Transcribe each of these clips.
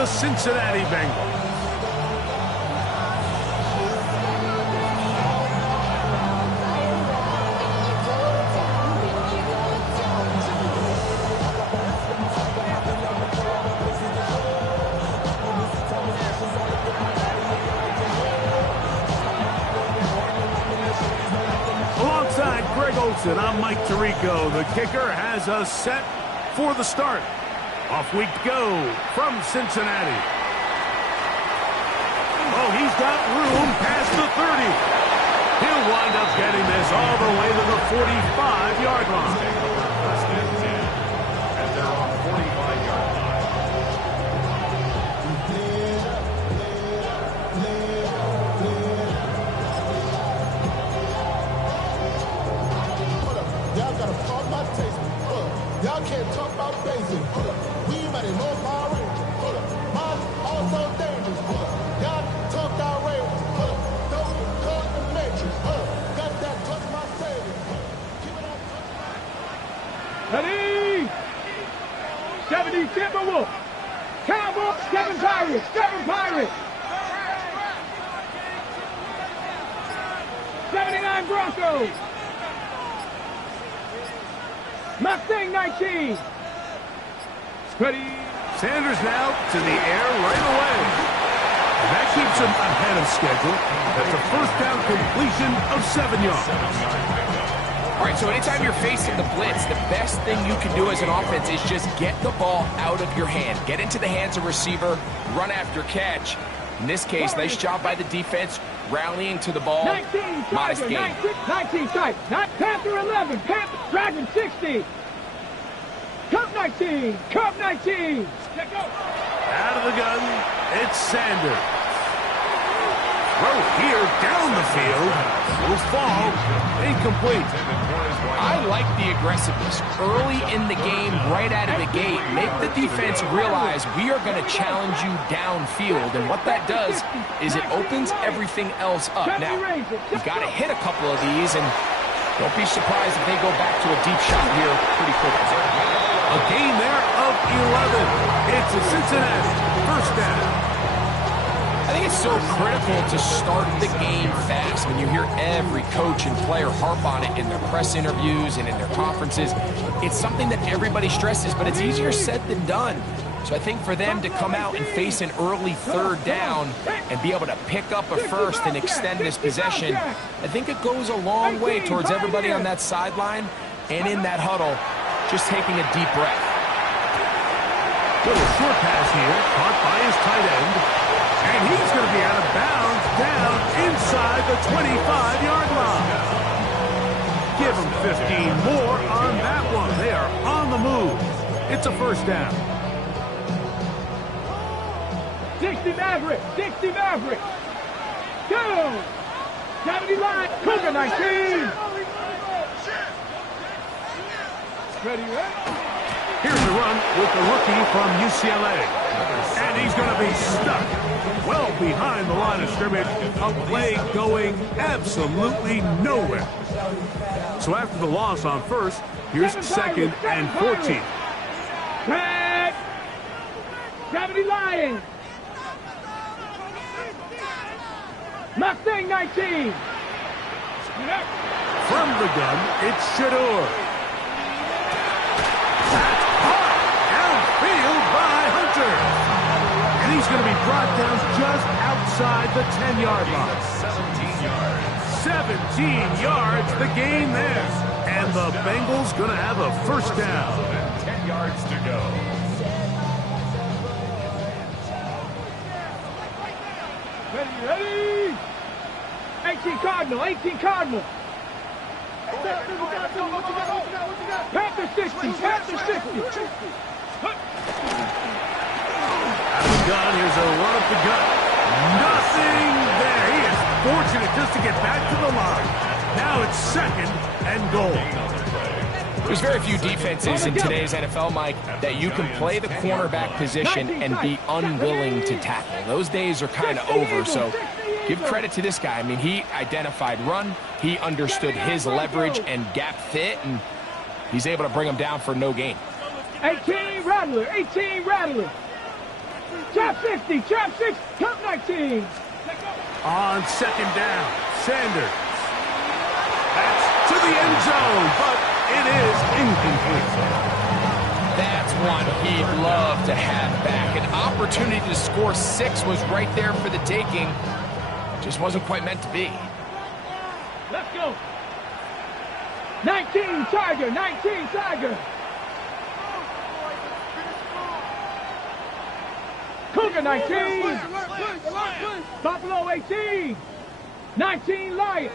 the Cincinnati Bengals. I'm Mike Tirico. The kicker has us set for the start. Off we go from Cincinnati. Oh, he's got room past the 30. He'll wind up getting this all the way to the 45-yard line. And they're on the 45-yard line. Y'all can't talk about basic. We might as well Power Rangers. Mine also dangerous. Y'all talk outrageous. Don't call it the matrix. Got that touch my savior. Keep it on touch my... Ready? 70 Timberwolves. Cowboys, 7 Pirates. 7 Pirates. 79 Broncos. Mustang 19. Ready. Sanders now to the air right away. That keeps him ahead of schedule. That's a first down completion of 7 yards. All right, so anytime you're facing the blitz, the best thing you can do as an offense is just get the ball out of your hand. Get into the hands of receiver, run after catch. In this case, nice job by the defense, rallying to the ball. 19, modest gain. 19 type. Panther 11, Panther, Dragon 60. Cub 19, Cub 19. Let go. Out of the gun, it's Sanders. Throw here down the field. Will fall. Incomplete. I like the aggressiveness early in the game, right out of the gate. Make the defense realize we are going to challenge you downfield, and what that does is it opens everything else up. Now, you've got to hit a couple of these, and don't be surprised if they go back to a deep shot here pretty quickly. A gain there of 11. It's a Cincinnati first down. I think it's so critical to start the game fast. When you hear every coach and player harp on it in their press interviews and in their conferences, it's something that everybody stresses, but it's easier said than done. So I think for them to come out and face an early third down and be able to pick up a first and extend this possession, I think it goes a long way towards everybody on that sideline and in that huddle just taking a deep breath. Little short pass here, caught by his tight end. And he's going to be out of bounds down inside the 25-yard line. Give him 15 more on that one. They are on the move. It's a first down. 60 Maverick, 60 Maverick. Go. 70 line, Cougar 19. Ready, Here's the run with the rookie from UCLA. And he's going to be stuck well behind the line of scrimmage. A play going absolutely nowhere. So after the loss on first, here's second and 14. Back. 70 Lions. Mustang 19. From the gun, it's Shador. That's hard. Downfield by Hunter. And he's going to be brought down just outside the 10-yard line. 17 yards, the gain there. And the Bengals going to have a first down. 10 yards to go. Ready? 18 Cardinal, 18 Cardinal. Panther 60, Panther 60. Out of the gun, here's a run up the gut. Nothing there. He is fortunate just to get back to the line. Now it's second and goal. There's very few defenses in today's NFL, Mike, that you can play the cornerback position and be unwilling to tackle. Those days are kind of over, so give credit to this guy. I mean, he identified run, he understood his leverage and gap fit, and he's able to bring him down for no gain. 18 Rattler, 18 Rattler. Trap 60, trap 6, count 19. On second down, Sanders. That's to the end zone, but it is incomplete. That's one he'd love to have back. An opportunity to score 6 was right there for the taking. Just wasn't quite meant to be. Let's go. 19 Tiger, 19 Tiger. Cougar 19. Buffalo 18. 19 Lion.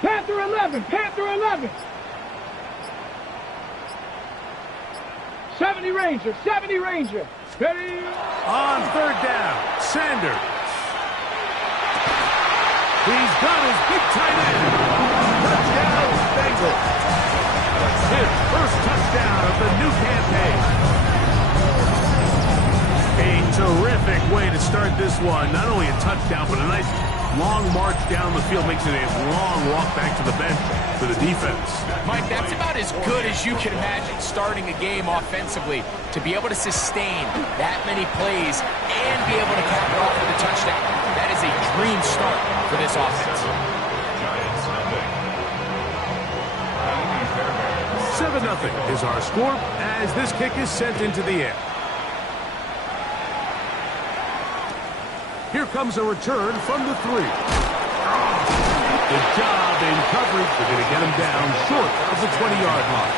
Panther 11, Panther 11. 70 Ranger, 70 Ranger. Ready? On third down, Sanders. He's got his big tight end. Touchdown, Bengals. His first touchdown of the new campaign. A terrific way to start this one. Not only a touchdown, but a nice long march down the field. Makes it a long walk back to the bench for the defense. Mike, that's about as good as you can imagine starting a game offensively. To be able to sustain that many plays and be able to cap it off with a touchdown. That is a dream start for this offense. 7-0 is our score as this kick is sent into the air. Here comes a return from the 3. Good job in coverage. They're going to get him down short of the 20-yard line.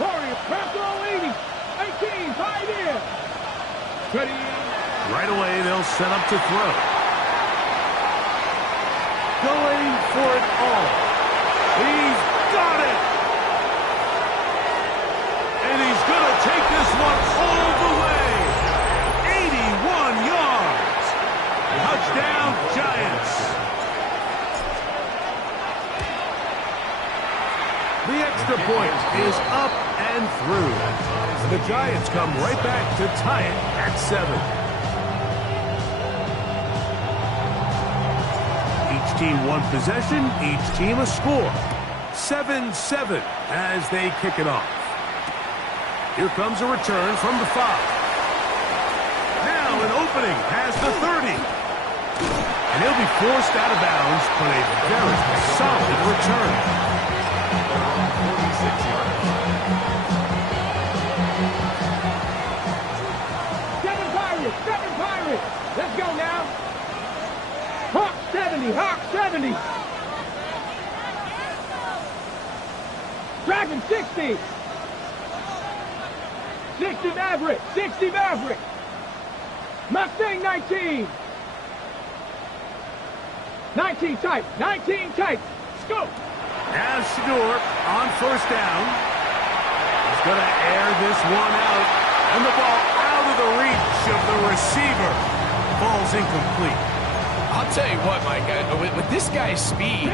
Warrior, Buffalo 80, 18, Pioneer. Ready? Right away, they'll set up to throw. Going for it all. He's got it. And he's going to take this one all the way. 81 yards. Touchdown, Giants. The extra point is up and through. The Giants come right back to tie it at 7. Each team one possession, each team a score. 7-7 as they kick it off. Here comes a return from the 5. Now an opening past the 30. And he'll be forced out of bounds, but a very solid return. 46 yards. 7 Pirates. Let's go now. Hawk 70, Hawk 70. Dragon 60. 60 Maverick, 60 Maverick. Mustang 19. 19 tight, 19 tight. Let's go. Now Shador on first down. He's going to air this one out. And the ball out of the reach of the receiver. Ball's incomplete. I'll tell you what, Mike, with this guy's speed,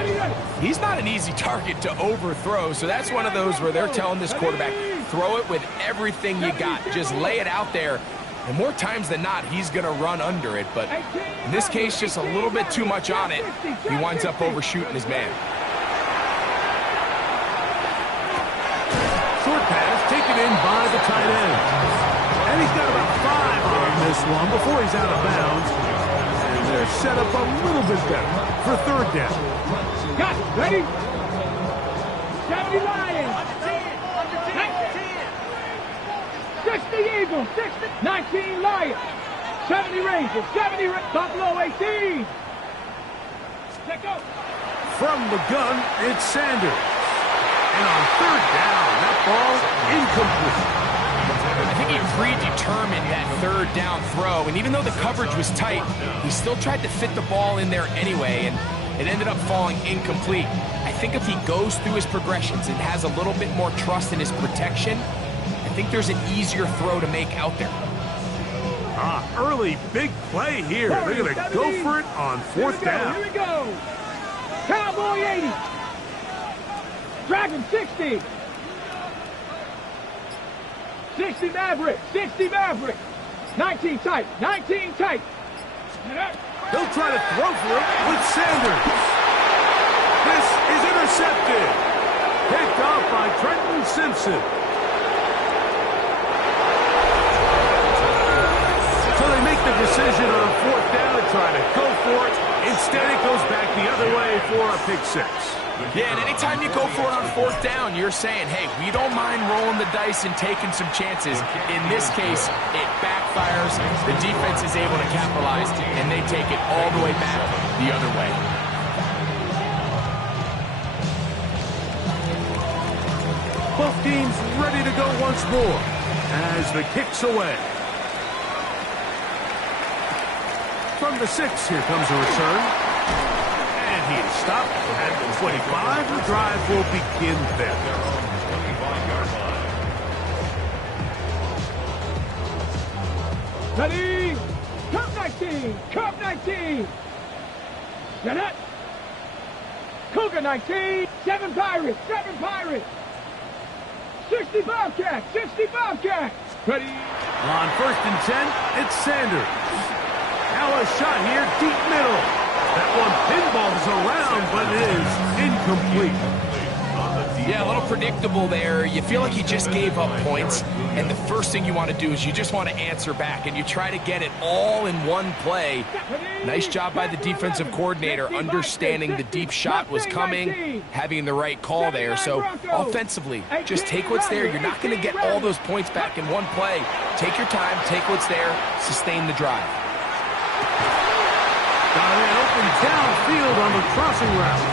he's not an easy target to overthrow. So that's one of those where they're telling this quarterback, throw it with everything you got. Just lay it out there. And more times than not, he's going to run under it. But in this case, just a little bit too much on it. He winds up overshooting his man. Short pass taken in by the tight end. And he's got about 5 on this one before he's out of bounds. And they're set up a little bit better for third down. Got it. Ready? 70 Lions. 60 Eagles. 19 Lions. 70 Rangers. 70 Buffalo 18. Let go. From the gun, it's Sanders. And on third down, that ball incomplete. I think he predetermined that third down throw, and even though the coverage was tight, he still tried to fit the ball in there anyway, and it ended up falling incomplete. I think if he goes through his progressions and has a little bit more trust in his protection, I think there's an easier throw to make out there. Early big play here. They're going to go for it on fourth down. Here we go. Cowboy 80. Dragon 60. 60 Maverick, 60 Maverick. 19 tight, 19 tight. He'll try to throw for it with Sanders. This is intercepted. Picked off by Trenton Simpson. So they make the decision on 4th down to try to go for it. Instead, it goes back the other way for a pick 6. Yeah, and anytime you go for it on 4th down, you're saying, hey, we don't mind rolling the dice and taking some chances. In this case, it backfires. The defense is able to capitalize, and they take it all the way back the other way. Both teams ready to go once more as the kick's away. From the 6, here comes a return. And he is stopped at the 25. The drive will begin there. Ready? Cup 19, Cup 19. Set it. Cougar 19, 7 Pirates, 7 Pirates. 60 Bobcats, 60 Bobcats. Ready? On 1st and 10, it's Sanders. Now a shot here, deep middle. That one pinballs around, but it is incomplete. Yeah, a little predictable there. You feel like you just gave up points, and the first thing you want to do is you just want to answer back, and you try to get it all in one play. Nice job by the defensive coordinator understanding the deep shot was coming, having the right call there. So offensively, just take what's there. You're not going to get all those points back in one play. Take your time, take what's there, sustain the drive. Got an open downfield on the crossing route.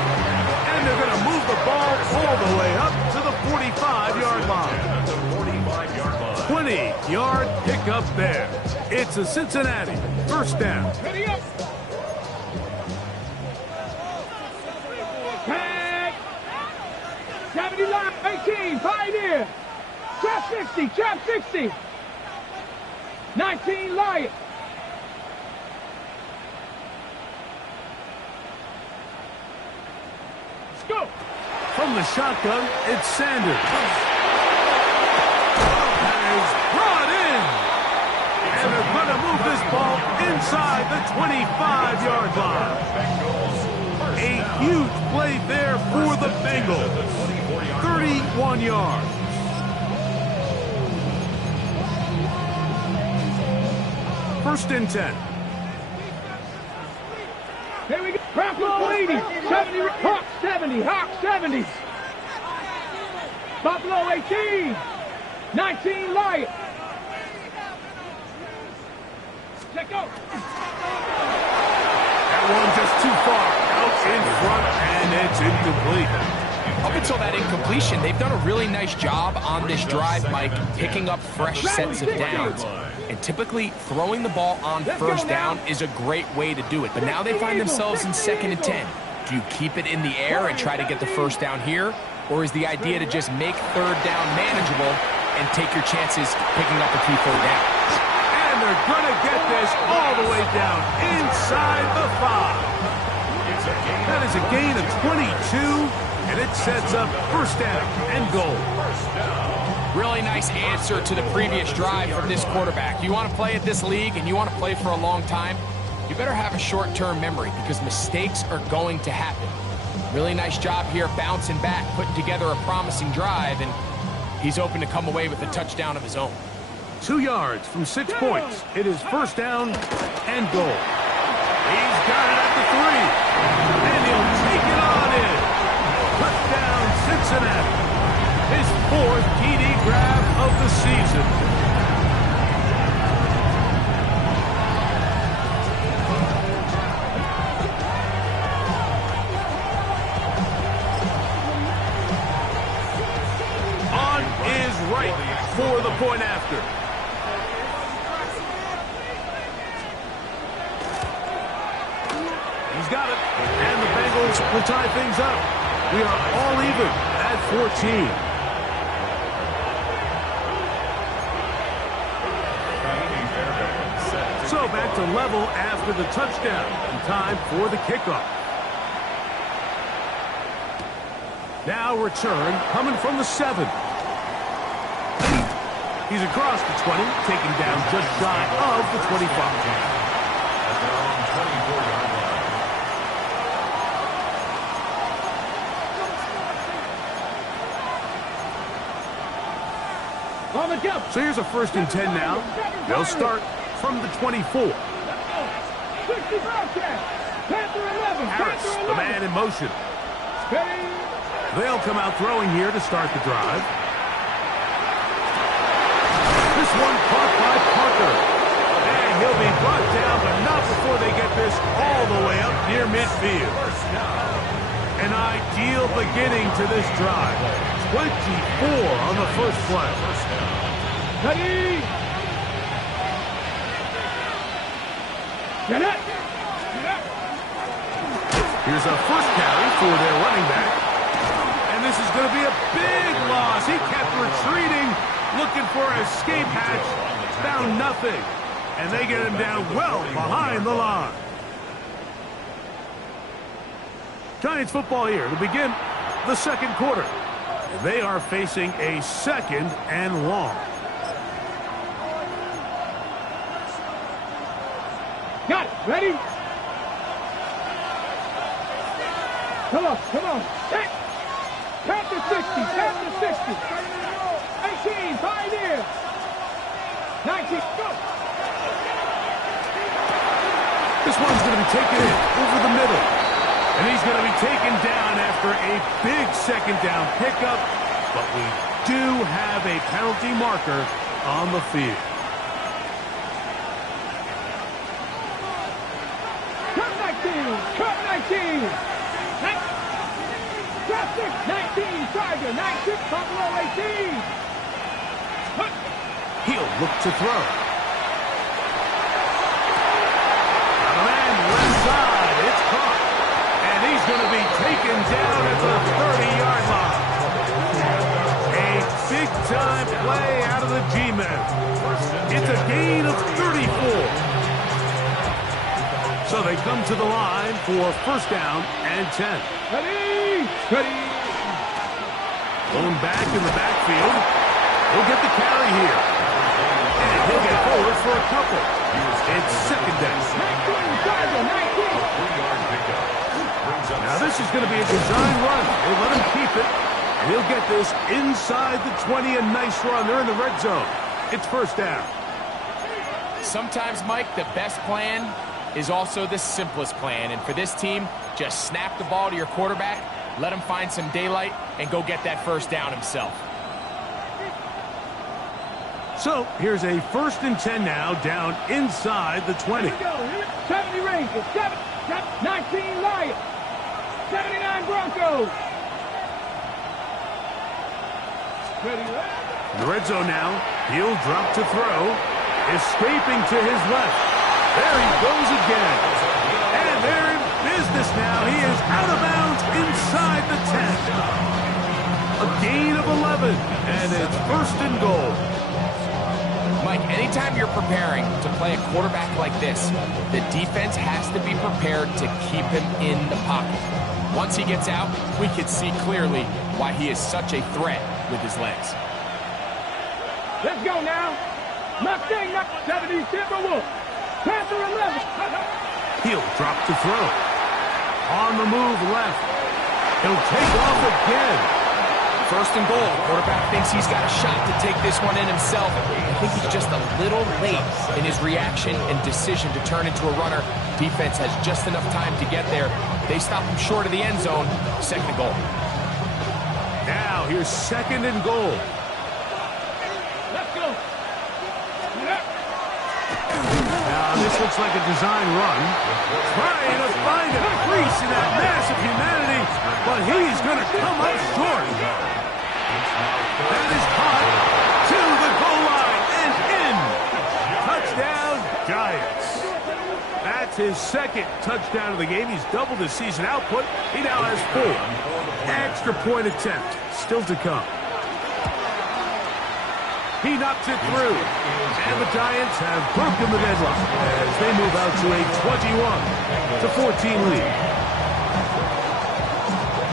And they're going to move the ball all the way up to the 45-yard line. 20-yard pickup there. It's a Cincinnati 1st down. Ready up. Tag. 70 line, 18, Pioneer. Trap 60, trap 60. 19 Lion. Go. From the shotgun, it's Sanders. That is brought in. And they're going to move this ball inside the 25-yard line. A huge play there for the Bengals. 31 yards. First and 10. Here we go. Buffalo 80, 70, Hawk 70, Hawk 70. Buffalo 18, 19 Lion. Check out. That one just too far out in front, and it's incomplete. Up until that incompletion, they've done a really nice job on this drive, Mike, picking up fresh sets of downs. And typically, throwing the ball on 1st down is a great way to do it. But now they find themselves in 2nd and 10. Do you keep it in the air and try to get the 1st down here? Or is the idea to just make 3rd down manageable and take your chances picking up a key 3rd down? And they're going to get this all the way down inside the 5. That is a gain of 22, and it sets up 1st down and goal. Really nice answer to the previous drive from this quarterback. You want to play at this league and you want to play for a long time, you better have a short-term memory because mistakes are going to happen. Really nice job here bouncing back, putting together a promising drive, and he's open to come away with a touchdown of his own. 2 yards from 6 points. It is 1st down and goal. He's got it at the 3. And he'll take it on in. Touchdown, Cincinnati. His 4th TD grab of the season. On is right for the point after. He's got it. And the Bengals will tie things up. We are all even at 14. So back to level after the touchdown. And time for the kickoff. Now return coming from the 7. He's across the 20, taken down just shy of the 25. So here's a 1st and 10 now. They'll start from the 24. Harris, the man in motion. They'll come out throwing here to start the drive. This one caught by Parker. And he'll be brought down, but not before they get this all the way up near midfield. An ideal beginning to this drive. 24 on the first play. Ready? Get it! Here's a first carry for their running back. And this is going to be a big loss. He kept retreating, looking for an escape hatch. Found nothing. And they get him down well behind the line. Giants football here to begin the second quarter. They are facing a 2nd and long. Got it. Ready? Come on. Hey. Count to 60. 18. Pioneer. 19. Go. This one's going to be taken in over the middle. And he's going to be taken down after a big 2nd down pickup. But we do have a penalty marker on the field. Cut 19. 19. Tiger. 19. Buffalo 18. He'll look to throw. Got a man left side. It's caught. And he's going to be taken down at the 30-yard line. A big-time play out of the G-men. It's a gain of 34. So they come to the line for 1st down and 10. Ready. Going back in the backfield. He'll get the carry here. And he'll get forward for a couple. It's 2nd down. 19. Now this is going to be a design run. They let him keep it. And he'll get this inside the 20. A nice run. They're in the red zone. It's 1st down. Sometimes, Mike, the best plan is also the simplest plan. And for this team, just snap the ball to your quarterback, let him find some daylight, and go get that 1st down himself. So here's a 1st and 10 now, down inside the 20. 70 Rangers, 19 Lions, 79 Broncos. In the red zone now, he'll drop to throw, escaping to his left. There he goes again. And they're in business now. He is out of bounds inside the 10. A gain of 11, and it's 1st and goal. Mike, anytime you're preparing to play a quarterback like this, the defense has to be prepared to keep him in the pocket. Once he gets out, we can see clearly why he is such a threat with his legs. Let's go now. Mustang 70 Timberwolves. Panther 11. He'll drop to throw. On the move left. He'll take off again. 1st and goal. Quarterback thinks he's got a shot to take this one in himself. I think he's just a little late in his reaction and decision to turn into a runner. Defense has just enough time to get there. They stop him short of the end zone. 2nd and goal. Now here's 2nd and goal. Let's go. Now this looks like a design run. Trying to find a crease in that mass of humanity, but he's going to come up short. That is caught to the goal line and in. Touchdown, Giants. That's his 2nd touchdown of the game. He's doubled his season output. He now has 4. Extra point attempt still to come. He knocks it through. And the Giants have broken the deadlock as they move out to a 21-14 lead.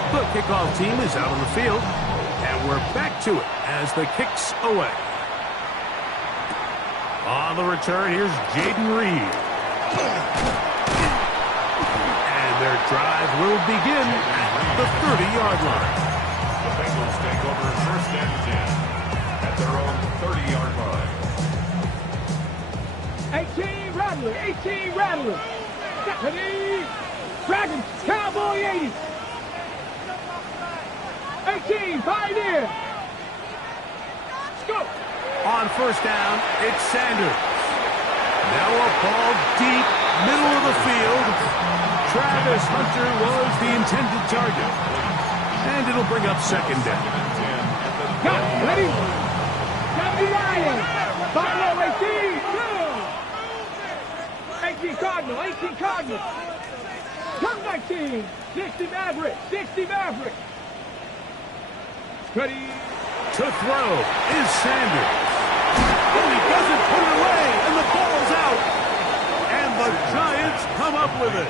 The kickoff team is out on the field. And we're back to it as the kick's away. On the return, here's Jaden Reed. And their drive will begin at the 30-yard line. The Bengals take over first and 10 at their own 30-yard line. 18 Rattler, 18 Rattler. Ready? Dragons, Cowboy 80. 18, Pioneer. Let's go. On first down, it's Sanders. Now a ball deep, middle of the field. Travis Hunter was the intended target. And it'll bring up second down. Got it. Ready? Johnny Ryan. Follow 18. 18 Cardinal, 18 Cardinal. Come 19. 60 Maverick, 60 Maverick. Ready? To throw is Sanders. Oh, he doesn't put it away, and the ball's out. And the Giants come up with it.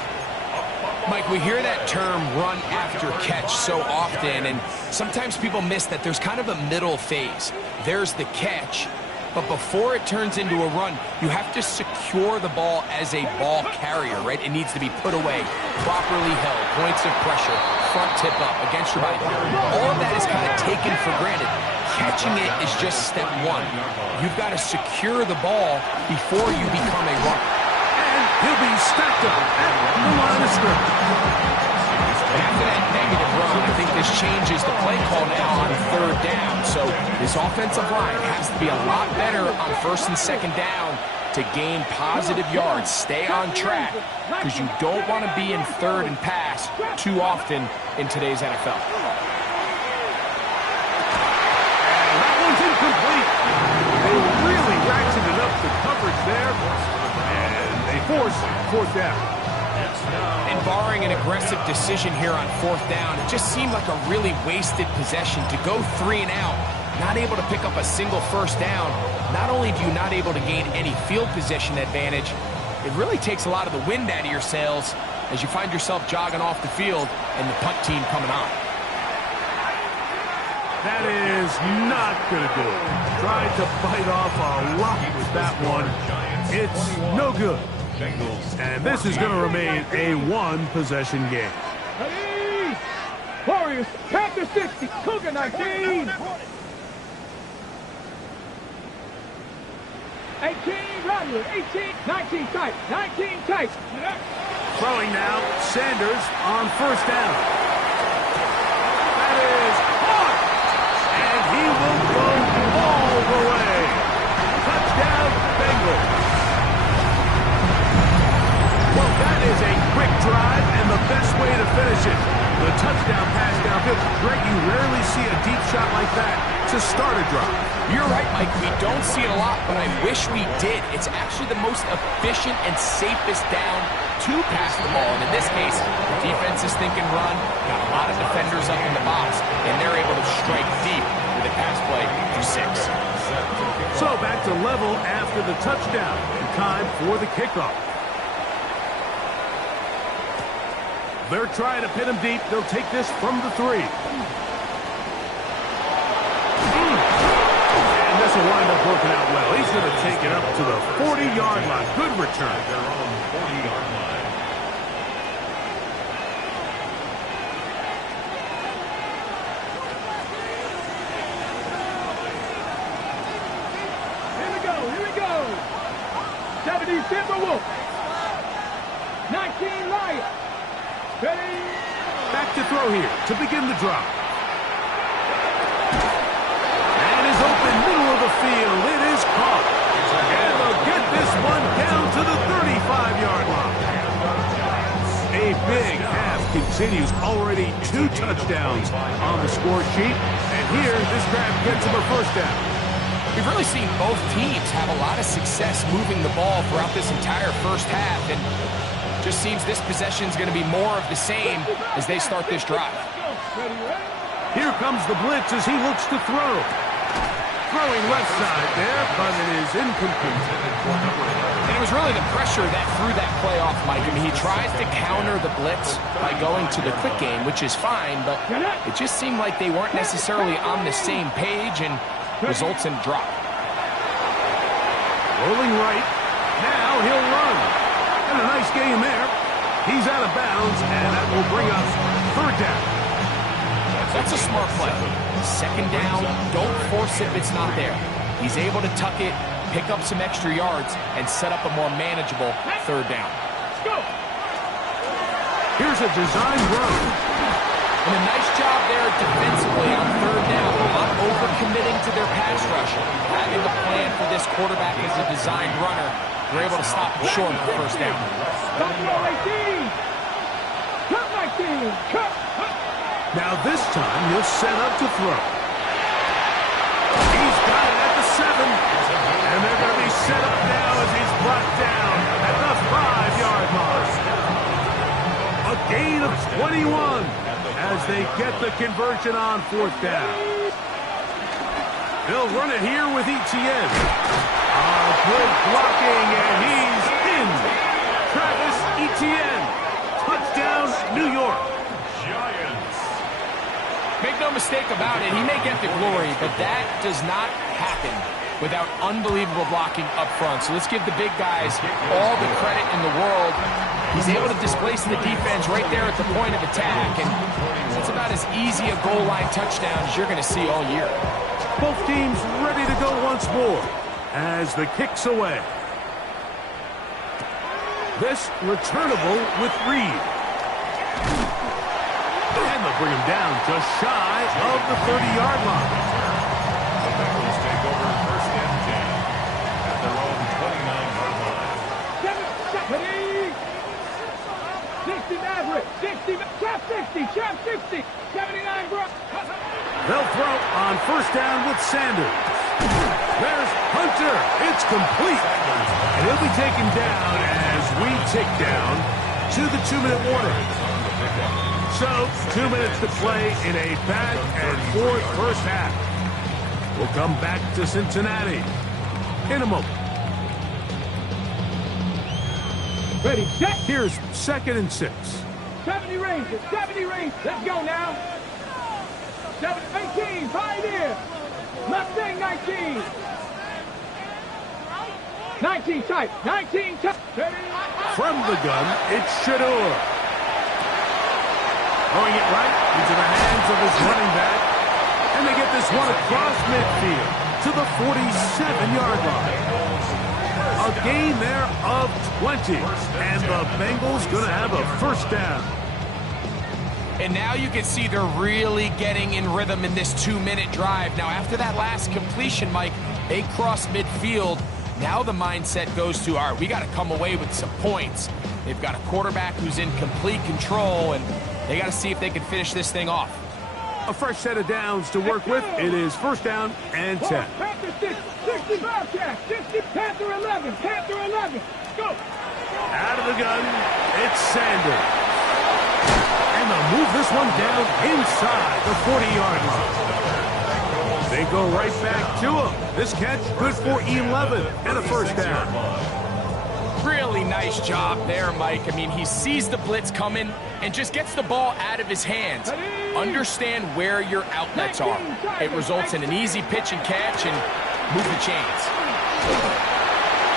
Mike, we hear that term run after catch so often, and sometimes people miss that there's kind of a middle phase. There's the catch, but before it turns into a run, you have to secure the ball as a ball carrier, right? It needs to be put away, properly held, points of pressure, front tip up, against your body. All of that is kind of taken for granted. Catching it is just step one. You've got to secure the ball before you become a runner. And he'll be stacked up at the line of scrimmage. After that negative run, I think this changes the play call now on third down. So this offensive line has to be a lot better on first and second down to gain positive yards. Stay on track, because you don't want to be in third and pass too often in today's NFL. Incomplete. They really ratcheted up the coverage there, and they force fourth down. And barring an aggressive decision here on fourth down, it just seemed like a really wasted possession to go 3 and out, not able to pick up a single first down. Not only do you not able to gain any field position advantage, it really takes a lot of the wind out of your sails as you find yourself jogging off the field and the punt team coming on. That is not going to do it. Tried to bite off a lot with that one. It's no good. And this is going to remain a one-possession game. Ready? Warriors, Panther 60, Cougar 19. 18 Rattler, 18, 19 tight, 19 tight. Throwing now, Sanders on first down. That is caught. And he will go all the way. Touchdown, Bengals. Well, that is a quick drive and the best way to finish it. The touchdown pass downfield. Greg, you rarely see a deep shot like that to start a drive. You're right, Mike. We don't see it a lot, but I wish we did. It's actually the most efficient and safest down to pass the ball. And in this case, the defense is thinking run, got a lot of defenders up in the box, and they're able to strike deep with a pass play for 6. So back to level after the touchdown. Time for the kickoff. They're trying to pin him deep. They'll take this from the 3. And this will wind up working out well. He's going to take it up to the 40-yard line. Good return. Their own 40-yard line. Here we go. 70 Timberwolf. 19 Lion. Ready? Back to throw here to begin the drop. And is open middle of the field. It is caught. And they'll get this one down to the 35-yard line. A big half continues. Already 2 touchdowns on the score sheet. And here, this grab gets him a first down. We've really seen both teams have a lot of success moving the ball throughout this entire first half, and just seems this possession is going to be more of the same as they start this drive. Here comes the blitz as he looks to throw. Throwing left side there, but it is incomplete. And it was really the pressure that threw that play off, Mike. I mean, he tries to counter the blitz by going to the quick game, which is fine, but it just seemed like they weren't necessarily on the same page and results in a drop. Rolling right. Now he'll run. And a nice game there. He's out of bounds, and that will bring us third down. That's a smart play. Second down, don't force it if it's not there. He's able to tuck it, pick up some extra yards, and set up a more manageable third down. Let's go. Here's a design run. And a nice job there defensively on third down, not overcommitting to their pass rush. Having a plan for this quarterback as a designed runner, they're able to stop him short of the first down. Top 18. Top 19. Cut. Now this time he'll set up to throw. He's got it at the 7. And they're going to be set up now as he's brought down at the 5-yard line. A gain of 21 as they get the conversion on fourth down. They'll run it here with Etienne. Good blocking, and he's in. Travis Etienne. Touchdown, New York. Giants. Make no mistake about it, he may get the glory, but that does not happen without unbelievable blocking up front. So let's give the big guys all the credit in the world. He's able to displace the defense right there at the point of attack, and it's about as easy a goal line touchdown as you're going to see all year. Both teams ready to go once more as the kick's away. This returnable with Reed. And they'll bring him down just shy of the 30-yard line. The Bengals take over first and 10 at their own 29-yard line. 60 Maverick. 60. Chap 60. Chap 60. 79 Brook. They'll throw on first down with Sanders. There's Hunter. It's complete. And he'll be taken down as we tick down to the 2-minute warning. So, 2 minutes to play in a back-and-forth first half. We'll come back to Cincinnati in a moment. Ready, set. Here's 2nd and 6. 70 Rangers. 70 Rangers. Let's go now. 18. Pioneer. Mustang 19. 19 type. 19 type. From the gun, it's Shador. Throwing it right into the hands of his running back. And they get this one across midfield to the 47-yard line. A gain there of 20. And the Bengals going to have a first down. And now you can see they're really getting in rhythm in this 2-minute drive. Now, after that last completion, Mike, they cross midfield. Now the mindset goes to, all right, we got to come away with some points. They've got a quarterback who's in complete control, and they got to see if they can finish this thing off. A fresh set of downs to work with. It is first down and 10. Panther 6, 60 Bobcat, 60, Panther 11, Panther 11. Go. Out of the gun, it's Sanders. And they'll move this one down inside the 40-yard line. They go right back to him. This catch good for 11 and a first down. Really nice job there, Mike. I mean, he sees the blitz coming and just gets the ball out of his hands. Understand where your outlets are. It results in an easy pitch and catch and move the chains.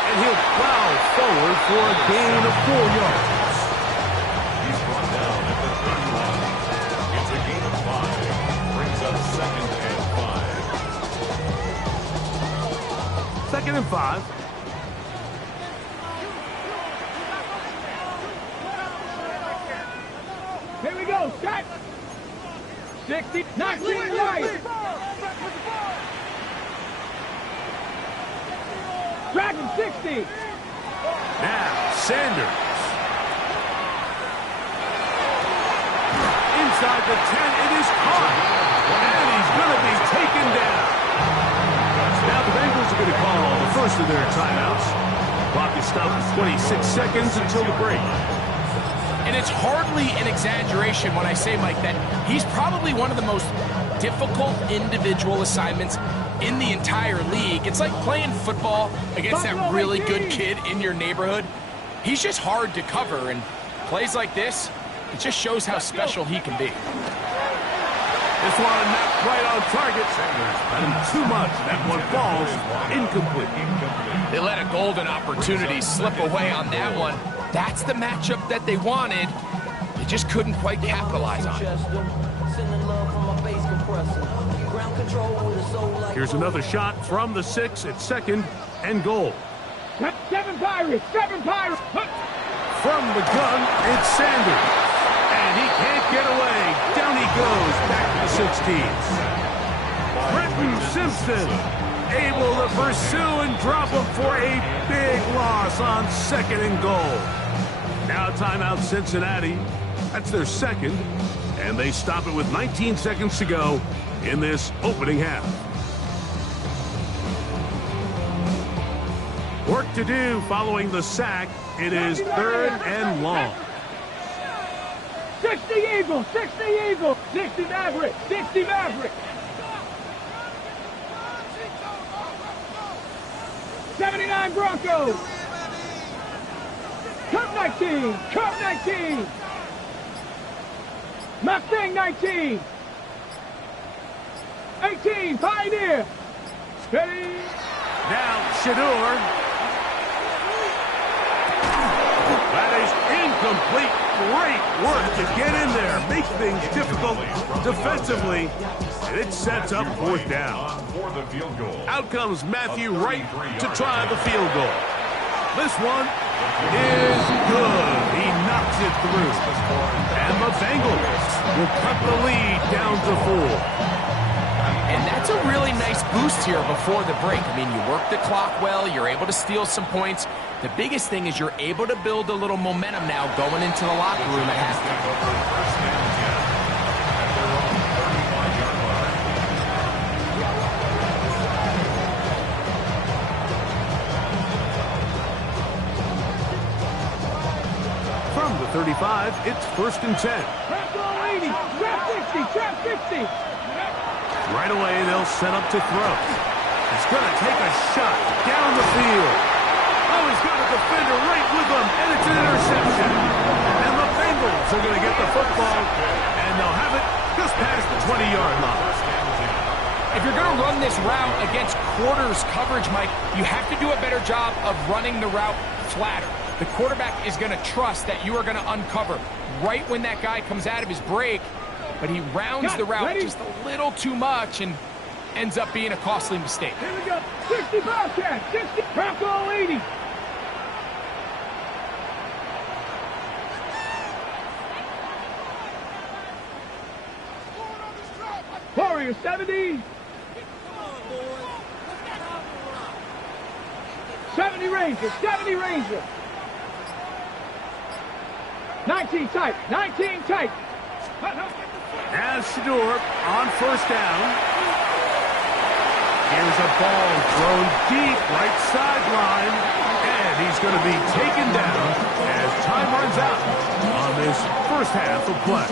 And he'll plow forward for a gain of 4 yards. He's brought down at the 30-line. It's a gain of 5. Brings up 2nd and 5. 2nd and 5. Here we go, set. 60, 19 right. Dragon 60. Now, Sanders. Inside the 10, it is caught. And he's going to be taken down. Now the Bengals are going to call the first of their timeouts. Clock is stopped at 26 seconds until the break. And it's hardly an exaggeration when I say, Mike, that he's probably one of the most difficult individual assignments in the entire league. It's like playing football against that really good kid in your neighborhood. He's just hard to cover, and plays like this, it just shows how special he can be. This one not right on target. And too much. That one falls incomplete. They let a golden opportunity slip away on that one. That's the matchup that they wanted. They just couldn't quite capitalize on it. Here's another shot from the 6 at 2nd and goal. 7 Pirates, 7 Pirates. From the gun, it's Sanders. And he can't get away. Down he goes, back to the 16th. Brenton Simpson able to pursue and drop him for a big loss on 2nd and goal. Now timeout Cincinnati. That's their 2nd. And they stop it with 19 seconds to go in this opening half. Work to do following the sack. It is 3rd and long. 60 Eagles, 60 Eagles, 60 Mavericks, 60 Mavericks. 79 Broncos. Cup 19, Cup 19. Mustang 19. 18, Pioneer. Ready. Now Shador. That is incomplete. Great work to get in there. Make things difficult defensively. And it sets up 4th down. Out comes Matthew Wright to try the field goal. This one is good. He knocks it through. And the Bengals will cut the lead down to 4. And that's a really nice boost here before the break. I mean, you work the clock well, you're able to steal some points. The biggest thing is you're able to build a little momentum now going into the locker room at halftime. From the 35, it's 1st and 10. Trap 80, trap 60, trap 60. Right away, they'll set up to throw. He's going to take a shot down the field. Oh, he's got a defender right with him, and it's an interception. And the Bengals are going to get the football, and they'll have it just past the 20-yard line. If you're going to run this route against quarters coverage, Mike, you have to do a better job of running the route flatter. The quarterback is going to trust that you are going to uncover right when that guy comes out of his break, but he rounds the route just a little too much and ends up being a costly mistake. Here we go. 60 Bobcat, 60, trap 80. Warrior 70. 70 Ranger, 70 Ranger. 19 tight, 19 tight. As Shador on 1st down. Here's a ball thrown deep right sideline. And he's going to be taken down as time runs out on this 1st half of play.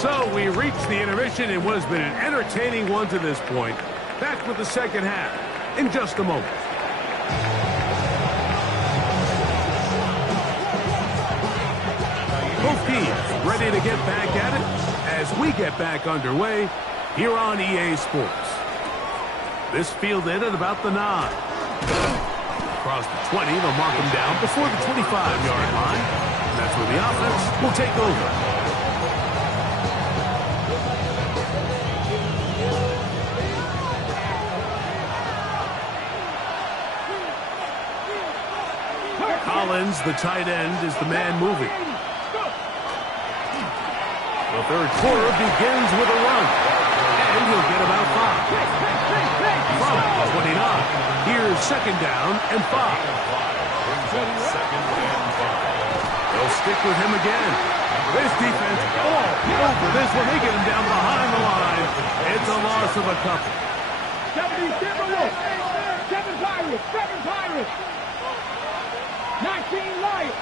So we reach the intermission in what has been an entertaining one to this point. Back with the 2nd half in just a moment. Both teams ready to get back at it as we get back underway here on EA Sports. This fielded at about the 9. Across the 20, they'll mark them down before the 25-yard line. And that's where the offense will take over. Collins, the tight end, is the man moving. The 3rd quarter begins with a run, and he'll get about 5. From 29, here's 2nd down and 5. They'll stick with him again. This defense all over this when they get him down behind the line. It's a loss of a couple. 70 Timberwolves, 7 Pirates, 7 Pirates. 19 Lions,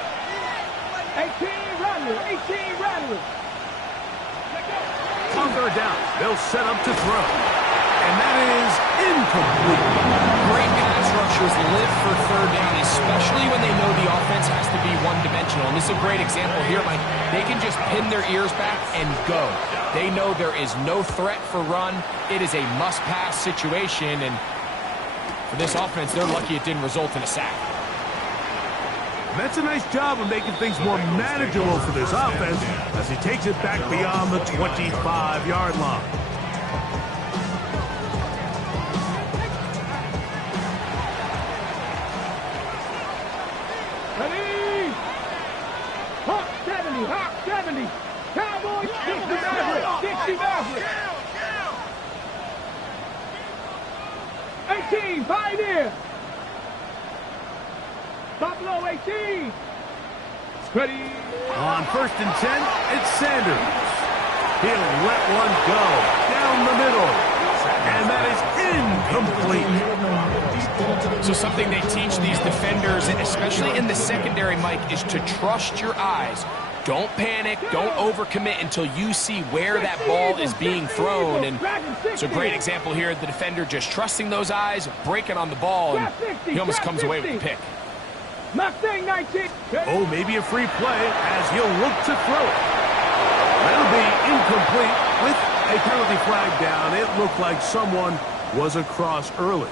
18 Rattlers, 18 Rattlers. On 3rd down, they'll set up to throw. And that is incomplete. Great pass pass rushers live for third down, especially when they know the offense has to be one-dimensional. And this is a great example here, Mike. They can just pin their ears back and go. They know there is no threat for run. It is a must-pass situation, and for this offense, they're lucky it didn't result in a sack. That's a nice job of making things more manageable for this offense as he takes it back beyond the 25-yard line. Ready? Hawk 70, Hawk 70. Cowboys 60 Maverick, 60 Maverick. 18, Pioneer. Buffalo 18. Ready? On 1st and 10, it's Sanders. He'll let one go down the middle. And that is incomplete. So something they teach these defenders, especially in the secondary, Mike, is to trust your eyes. Don't panic, don't overcommit until you see where that ball is being thrown. And it's a great example here, the defender just trusting those eyes, breaking on the ball, and he almost comes away with the pick. Mustang 19. Oh, maybe a free play as he'll look to throw it. That'll be incomplete with a penalty flag down. It looked like someone was across early.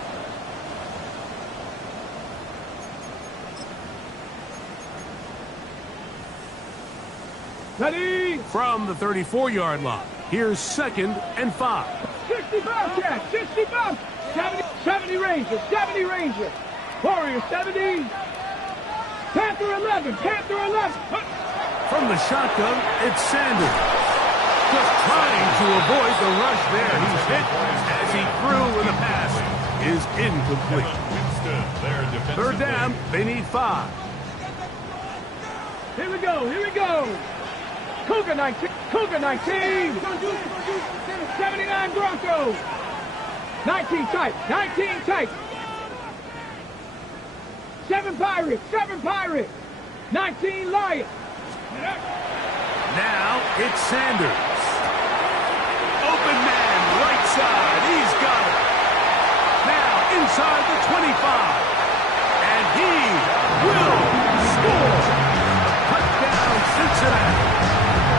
Ready? From the 34-yard line, here's 2nd and 5. 60 Bobcat, 60 Bob. 70 Ranger, 70 Ranger. Warrior 70. Panther 11, Panther 11. From the shotgun, it's Sanders. Just trying to avoid the rush there. He's hit as he threw, and the pass is incomplete. 3rd down, they need 5. Here we go, here we go. Cougar 19, Cougar 19. 79 Broncos. 19 tight, 19 tight. 7 Pirates, 7 Pirates. 19 Lions. Now it's Sanders. Open man, right side. He's got it. Now inside the 25. And he will score. Touchdown, Cincinnati.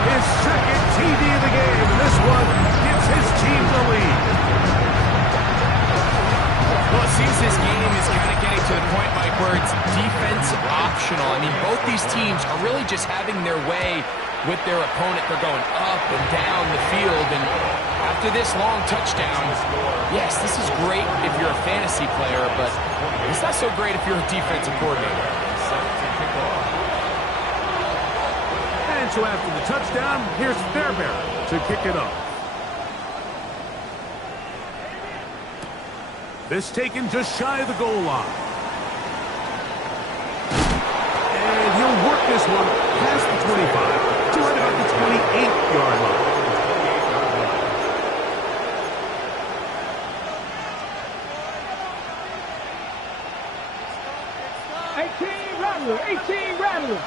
His 2nd TD of the game. This one gives his team the lead. Well, it seems this game is kind of getting to the point, Mike, where it's defense optional. I mean, both these teams are really just having their way with their opponent. They're going up and down the field, and after this long touchdown, yes, this is great if you're a fantasy player, but it's not so great if you're a defensive coordinator. And so after the touchdown, here's Fairbairn to kick it off. This taken just shy of the goal line. And he'll work this one past the 25 to about the 28-yard line. 18 Rattlers.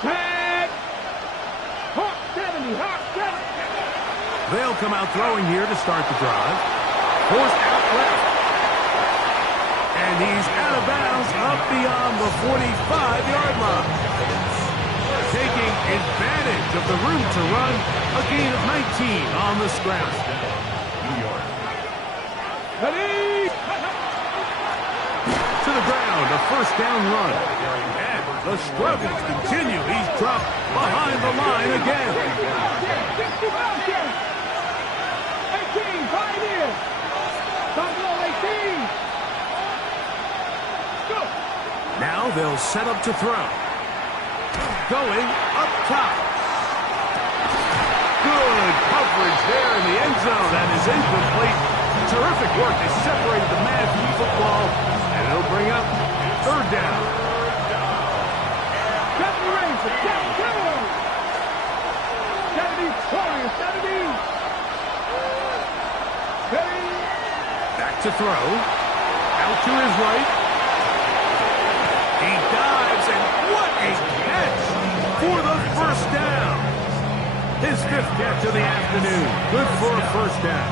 Tag. Hawk 70, Hawk 70. They'll come out throwing here to start the drive. Forced out left. And he's out of bounds up beyond the 45-yard line. Taking advantage of the room to run, a gain of 19 on the scramble. Ready? To the ground, a 1st down run. And the struggles continue. He's dropped behind the line again. 60 Bobcats. 18 Pioneer. Buffalo 18. Go. Now they'll set up to throw. Going up top. Good coverage there in the end zone. That is incomplete. Terrific work to separate the man from the football. And it'll bring up 3rd down. 70 Ranger, 70 Warrior, 70. Ready? Back to throw. Out to his right. He dives, and what a catch for the 1st down. His 5th catch of the afternoon. Good for a 1st down.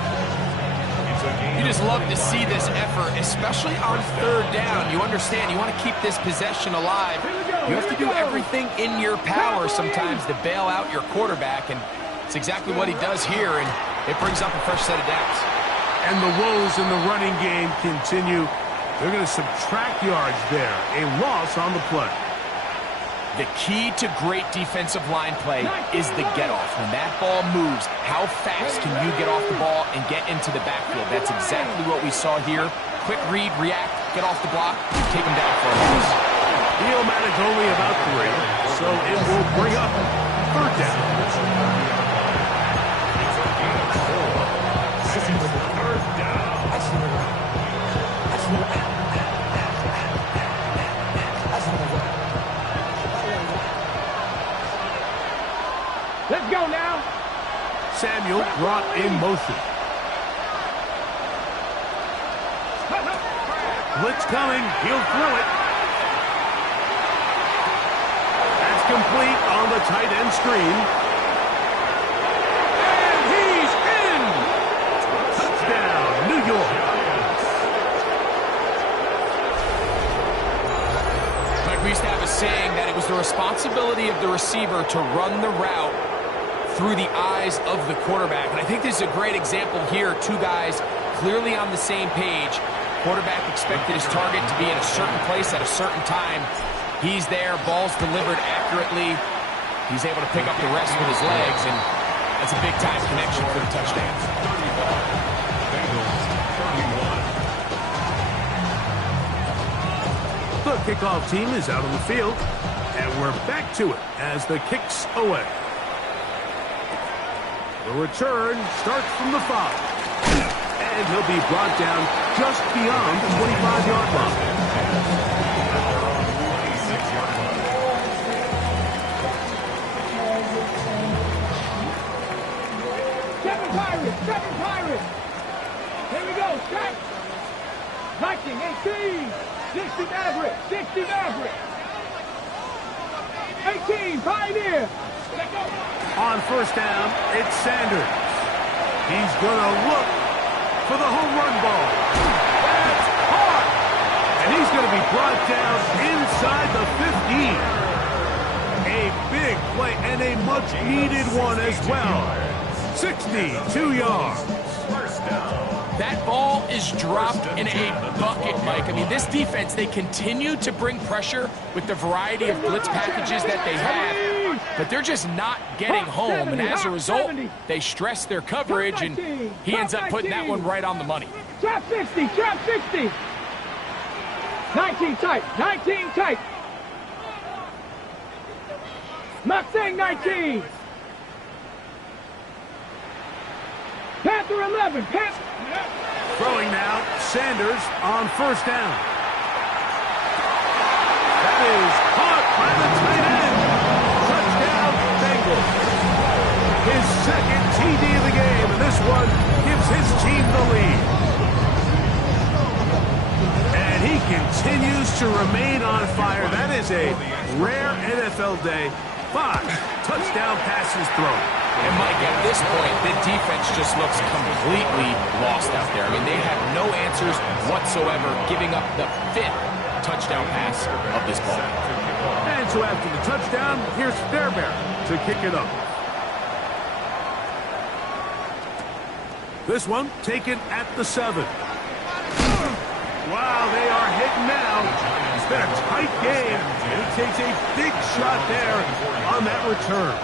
You just love to see this effort, especially on third down. You understand, you want to keep this possession alive. You have to do everything in your power sometimes to bail out your quarterback, and it's exactly what he does here, and it brings up a fresh set of downs. And the woes in the running game continue. They're going to subtract yards there. A loss on the play. The key to great defensive line play is the get-off. When that ball moves, how fast can you get off the ball and get into the backfield? That's exactly what we saw here. Quick read, react, get off the block, take him down for a loss. He'll manage only about 3, so it will bring up third down. Let's go now. Samuel brought in motion. Blitz coming. He'll throw it. That's complete on the tight end screen. And he's in. Touchdown, New York. Like we used to have a saying that it was the responsibility of the receiver to run the route through the eyes of the quarterback. And I think this is a great example here. Two guys clearly on the same page. Quarterback expected his target to be in a certain place at a certain time. He's there, ball's delivered accurately. He's able to pick up the rest with his legs, and that's a big-time connection for the touchdown. The kickoff team is out on the field, and we're back to it as the kick's away. The return starts from the 5. And he'll be brought down just beyond the 25-yard line. Seven Pirates. Here we go, set. Viking, 18. 60 Maverick. 18, Pioneer. On first down, it's Sanders. He's going to look for the home run ball. That's hard. And he's going to be brought down inside the 15. A big play and a much-needed one as well. 62 yards. That ball is dropped in a bucket, Mike. I mean, this defense, they continue to bring pressure with the variety of blitz packages that they have, but they're just not getting home. And as a result, they stress their coverage, and he ends up putting that one right on the money. Trap 60. 19 tight. Mustang 19. Panther 11. Throwing now, Sanders on first down. That is caught by the tight end. Touchdown, Bengals. His second TD of the game, and this one gives his team the lead. And he continues to remain on fire. That is a rare NFL day. 5 touchdown passes thrown. And Mike, at this point, the defense just looks completely lost out there. I mean, they have no answers whatsoever, giving up the 5th touchdown pass of this ball. And so after the touchdown, here's Fairbairn to kick it up. This one taken at the 7. Wow, they are hitting now. It's been a tight game. And he takes a big shot there on that return.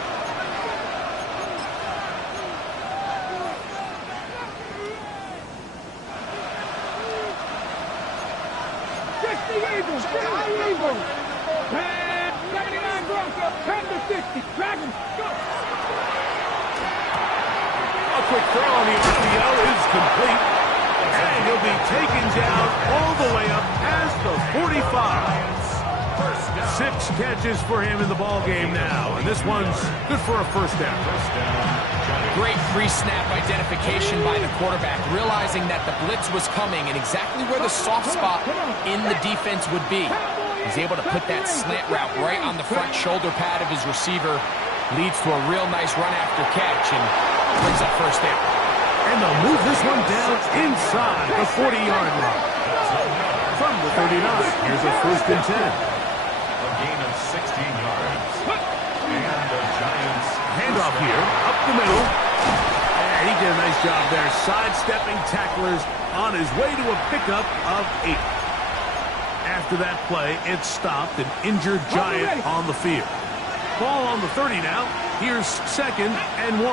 Eagles. 79 Broncos. 10-60. Dragons. Go. A quick throw on the RPO is complete. And he'll be taken down all the way up past the 45. 6 catches for him in the ball game now. And this one's good for a first down. Great pre-snap identification by the quarterback, realizing that the blitz was coming and exactly where the soft spot in the defense would be. He's able to put that slant route right on the front shoulder pad of his receiver. Leads to a real nice run after catch and brings up first down. And they'll move this one down inside the 40-yard line. From the 39, here's a 1st and 10. A gain of 16 yards. And the Giants. Handoff here, up the middle. And he did a nice job there, sidestepping tacklers on his way to a pickup of 8. After that play, it stopped an injured Giant on the field. Ball on the 30 now. Here's 2nd and 1.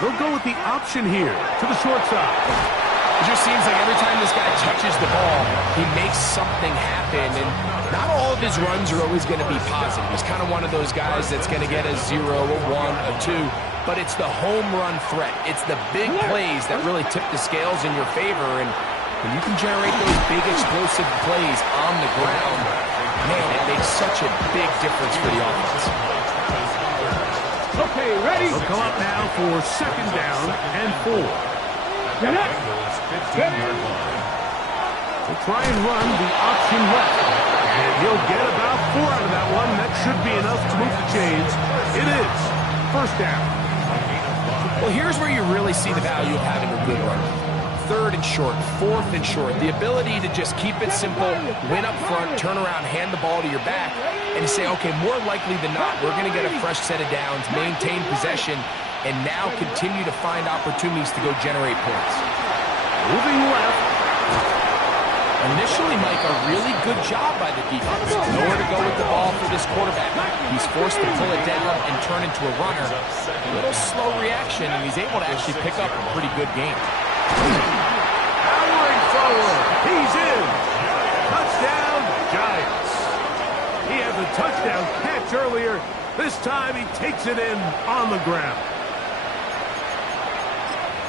They'll go with the option here to the short side. It just seems like every time this guy touches the ball, he makes something happen. And not all of his runs are always going to be positive. He's kind of one of those guys that's going to get a 0, a 1, a 2. But it's the home run threat. It's the big plays that really tip the scales in your favor. And when you can generate those big explosive plays on the ground, man, it makes such a big difference for the offense. Okay, ready? They'll come up now for 2nd down and 4. Get up. Bengals 15-yard line. They'll try and run the option left. And he'll get about 4 out of that one. That should be enough to move the chains. It is 1st down. Well, here's where you really see the value of having a good run. 3rd and short, 4th and short. The ability to just keep it simple, win up front, turn around, hand the ball to your back, and say, okay, more likely than not, we're going to get a fresh set of downs, maintain possession, and now continue to find opportunities to go generate points. Moving left. Initially, Mike, a really good job by the defense. Nowhere to go with the ball for this quarterback. He's forced to pull it down and turn into a runner. A little slow reaction, and he's able to actually pick up a pretty good game. Powering forward. He's in. Touchdown, Giants. He had the touchdown catch earlier. This time he takes it in on the ground.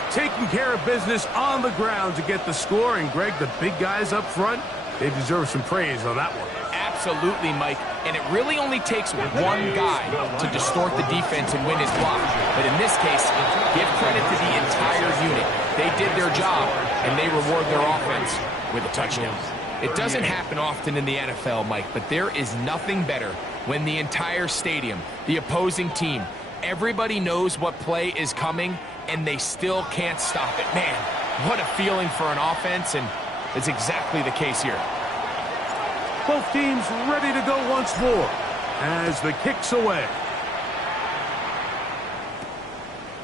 Taking care of business on the ground to get the score. And, Greg, the big guys up front, they deserve some praise on that one. Absolutely, Mike. And it really only takes one guy to distort the defense and win his block. But in this case, give credit to the entire unit. They did their job, and they reward their offense with a touchdown. It doesn't happen often in the NFL, Mike, but there is nothing better when the entire stadium, the opposing team, everybody knows what play is coming, and they still can't stop it. Man, what a feeling for an offense, and it's exactly the case here. Both teams ready to go once more as the kick's away.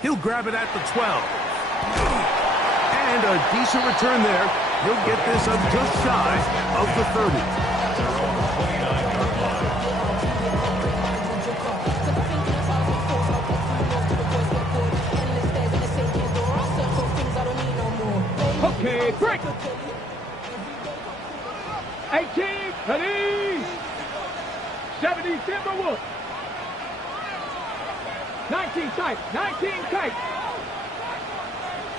He'll grab it at the 12. And a decent return there. He'll get this up just shy of the 30. Their own 29-yard line. Okay, break. 18, ready. 70, Timberwood. 19 tight, 19 tight.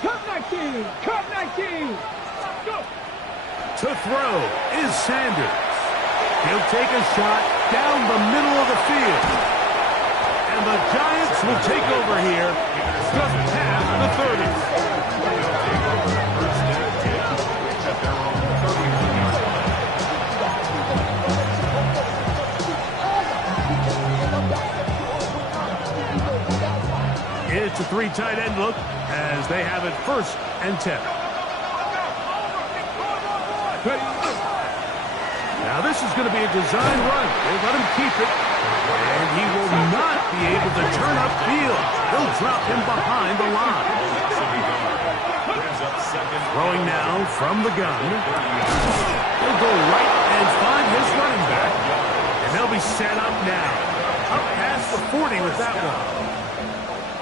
Cut 19, cut 19. Go. To throw is Sanders. He'll take a shot down the middle of the field. And the Giants will take over here just past the 30. It's a 3 tight end look as they have it 1st and 10. Now this is going to be a design run. They let him keep it. And he will not be able to turn upfield. They'll drop him behind the line. Throwing now from the gun. He'll go right and find his running back. And they'll be set up now. Up past the 40 with that one.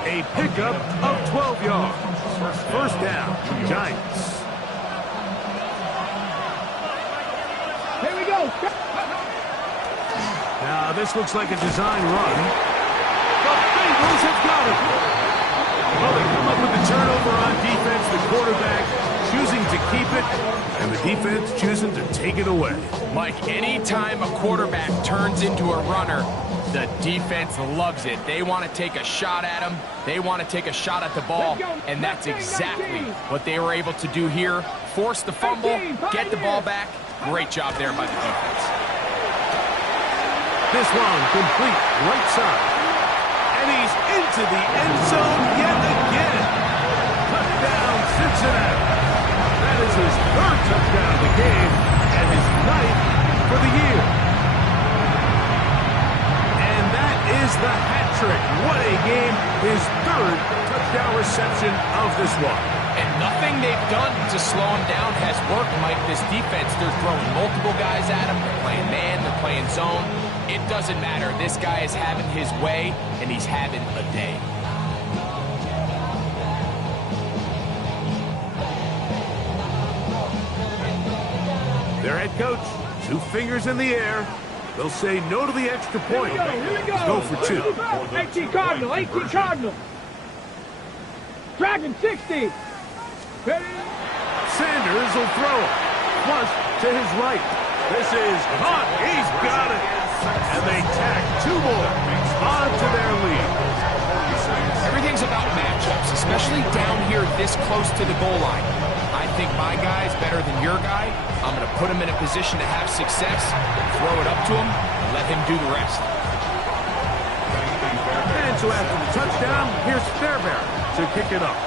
A pickup of 12 yards. 1st down, Giants. Here we go. Now this looks like a design run. The Bengals have got it. Well, they come up with the turnover on defense. The quarterback choosing to keep it, and the defense choosing to take it away. Mike, anytime a quarterback turns into a runner, the defense loves it. They want to take a shot at him. They want to take a shot at the ball, and that's exactly what they were able to do here. Force the fumble, get the ball back. Great job there by the defense. This one complete right side. And he's into the end zone yet again. Touchdown, Cincinnati. That is his third touchdown of the game and his ninth for the year. And that is the hat trick. What a game. His third touchdown reception of this one. And nothing they've done to slow him down has worked, Mike. This defense, they're throwing multiple guys at him. They're playing man, they're playing zone. It doesn't matter. This guy is having his way, and he's having a day. Their head coach, 2 fingers in the air. They'll say no to the extra point. Here we go. Go for 2. 18 Cardinal, 18 Cardinal. Dragon 60. Ready? Sanders will throw it. Flush to his right. This is caught. He's got it. And they tack 2 more onto their lead. Everything's about matchups, especially down here this close to the goal line. I think my guy's better than your guy. I'm going to put him in a position to have success, throw it up to him, and let him do the rest. And so after the touchdown, here's Fairbairn to kick it up.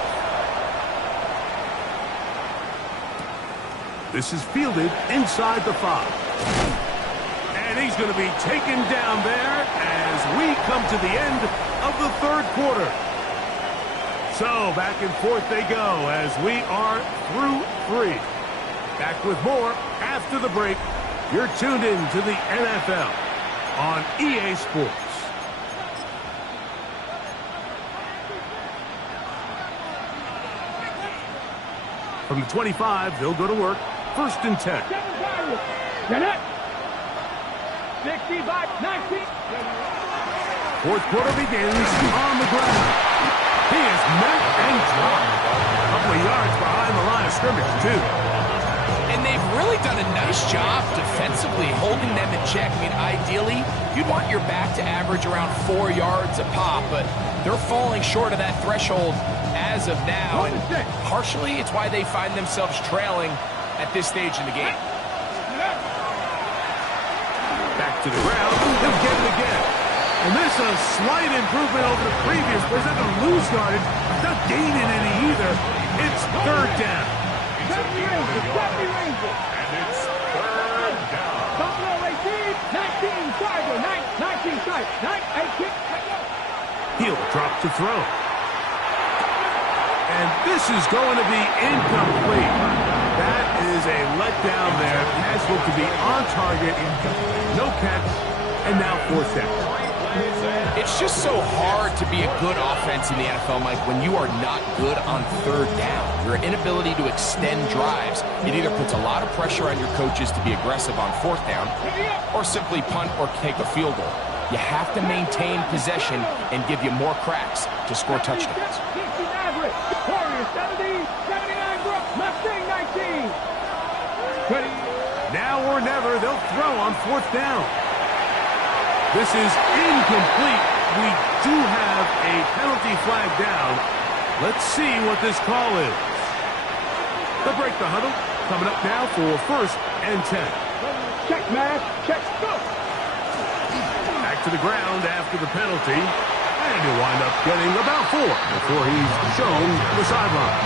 This is fielded inside the 5. And he's going to be taken down there as we come to the end of the third quarter. So back and forth they go as we are through 3. Back with more after the break. You're tuned in to the NFL on EA Sports. From the 25, they'll go to work. 1st and 10. Get it. 60 by 19. Fourth quarter begins on the ground. He is met and dropped. A couple of yards behind the line of scrimmage, too. And they've really done a nice job defensively holding them in check. I mean, ideally, you'd want your back to average around 4 yards a pop, but they're falling short of that threshold as of now. And partially, it's why they find themselves trailing at this stage in the game. Back to the ground. He'll get it again. And this is a slight improvement over the previous. Was that a lose yardage? Not gaining any either. It's 3rd down. 70 Rangers, 70 Rangers. And it's 3rd down. Buffalo 18, 19 Tiger, 19 Tiger, 18. He'll drop to throw. And this is going to be incomplete. That is a letdown there. Pass looked to be on target. No catch. And now 4th down. It's just so hard to be a good offense in the NFL, Mike, when you are not good on 3rd down. Your inability to extend drives, it either puts a lot of pressure on your coaches to be aggressive on 4th down or simply punt or take a field goal. You have to maintain possession and give you more cracks to score touchdowns. Warriors 70, 79 Brooks, Mustang 19. Now or never, they'll throw on 4th down. This is incomplete. We do have a penalty flag down. Let's see what this call is. They'll break the huddle. Coming up now for 1st and 10. Check, Matt. Check. Go. Back to the ground after the penalty. And he'll wind up getting about 4 before he's shown the sideline.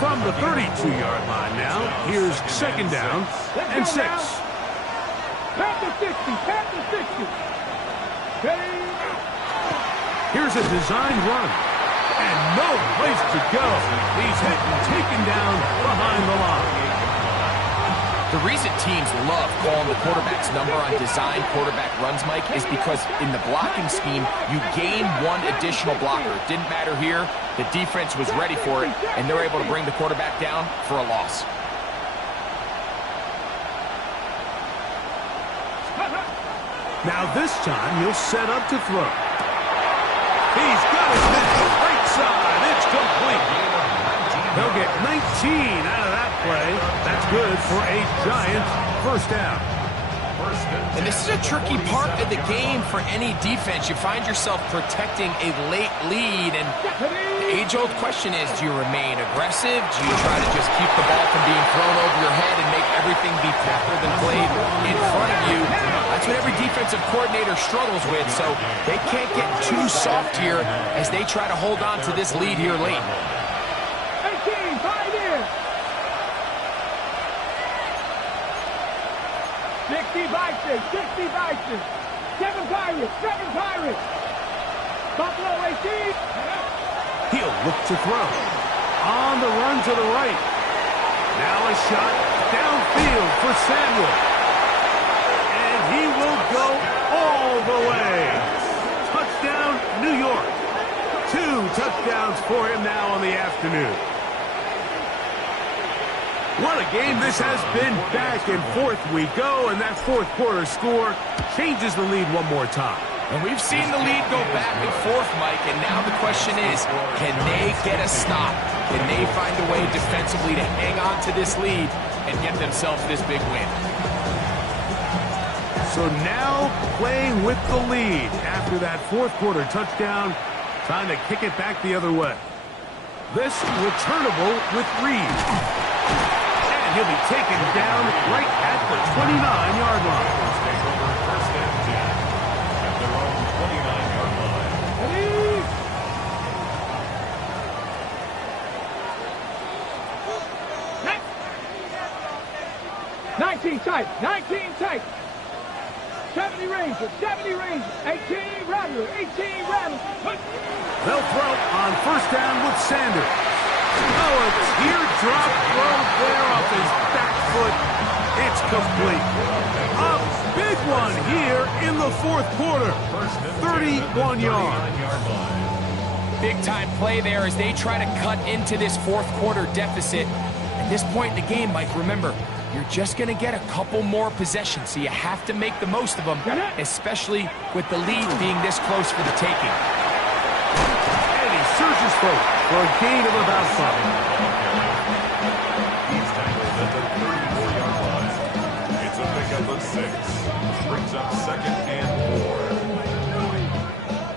From the 32-yard line now, here's 2nd down and 6. Panther 60, Panther 60. Ready? Here's a designed run. And no place to go. He's hit and taken down behind the line. The reason teams love calling the quarterback's number on design quarterback runs, Mike, is because in the blocking scheme, you gain 1 additional blocker. It didn't matter here. The defense was ready for it, and they're able to bring the quarterback down for a loss. Now this time, he'll set up to throw. He's got it to the right side. It's complete. They'll get 19 out of that play. That's good for a giant 1st down. And this is a tricky part of the game for any defense. You find yourself protecting a late lead, and the age-old question is, do you remain aggressive? Do you try to just keep the ball from being thrown over your head and make everything be tackled and played in front of you? That's what every defensive coordinator struggles with, so they can't get too soft here as they try to hold on to this lead here late. 18, 5 in. 60 Vikings, 60 Vikings. 7 Pirates, 7 Pirates. Buffalo 18. He'll look to throw. On the run to the right. Now a shot downfield for Samuel. And he will go all the way. Touchdown, New York. 2 touchdowns for him now on the afternoon. What a game this has been. Back and forth we go, and that fourth quarter score changes the lead one more time. And we've seen the lead go back and forth, Mike, and now the question is, can they get a stop? Can they find a way defensively to hang on to this lead and get themselves this big win? So now playing with the lead after that fourth quarter touchdown, trying to kick it back the other way. This returnable with Reed. And he'll be taken down right at the 29-yard line. First and 10 at their own 29-yard line. 19 tight, 19 tight. 70 Rangers, 70 Rangers. 18 Rattler, 18 Rattler. They'll throw on first down with Sanders. Oh, a teardrop throw there off his back foot. It's complete. A big one here in the fourth quarter. 31 yards. Big-time play there as they try to cut into this fourth quarter deficit. At this point in the game, Mike, remember, you're just going to get a couple more possessions, so you have to make the most of them, especially with the lead being this close for the taking. And he surges forward for a gain of about 5. He's tackled at the 34-yard line. It's a pickup of 6. Brings up second and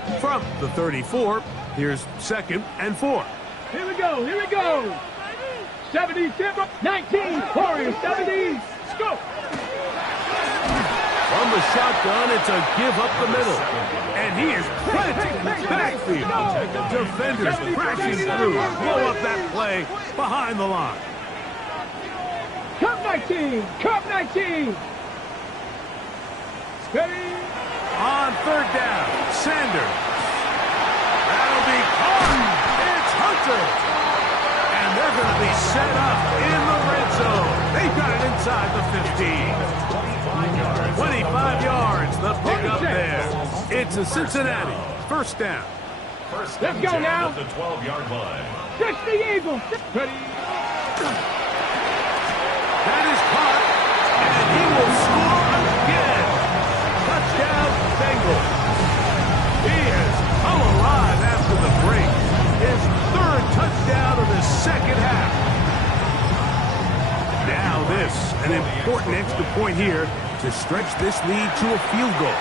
4. From the 34, here's second and 4. Here we go, here we go. 70, 19, Warriors, 70. Let's go. From the shotgun, it's a give up the middle. And he is planted in the backfield. Defenders crashing through. Blow up that play behind the line. Cup 19, Cup 19. Steady. On third down, Sanders. That'll be caught. It's Hunter. And they're going to be set up in the red zone. They've got it inside the 15. 25 yards, the pickup there. It's a Cincinnati first down. Let's go now. At the 12-yard line. Catch the Eagles. Ready. That is caught, and he will score again. Touchdown, Bengals. He has come alive after the break. His third touchdown of the second half. Now this, an important extra point here to stretch this lead to a field goal.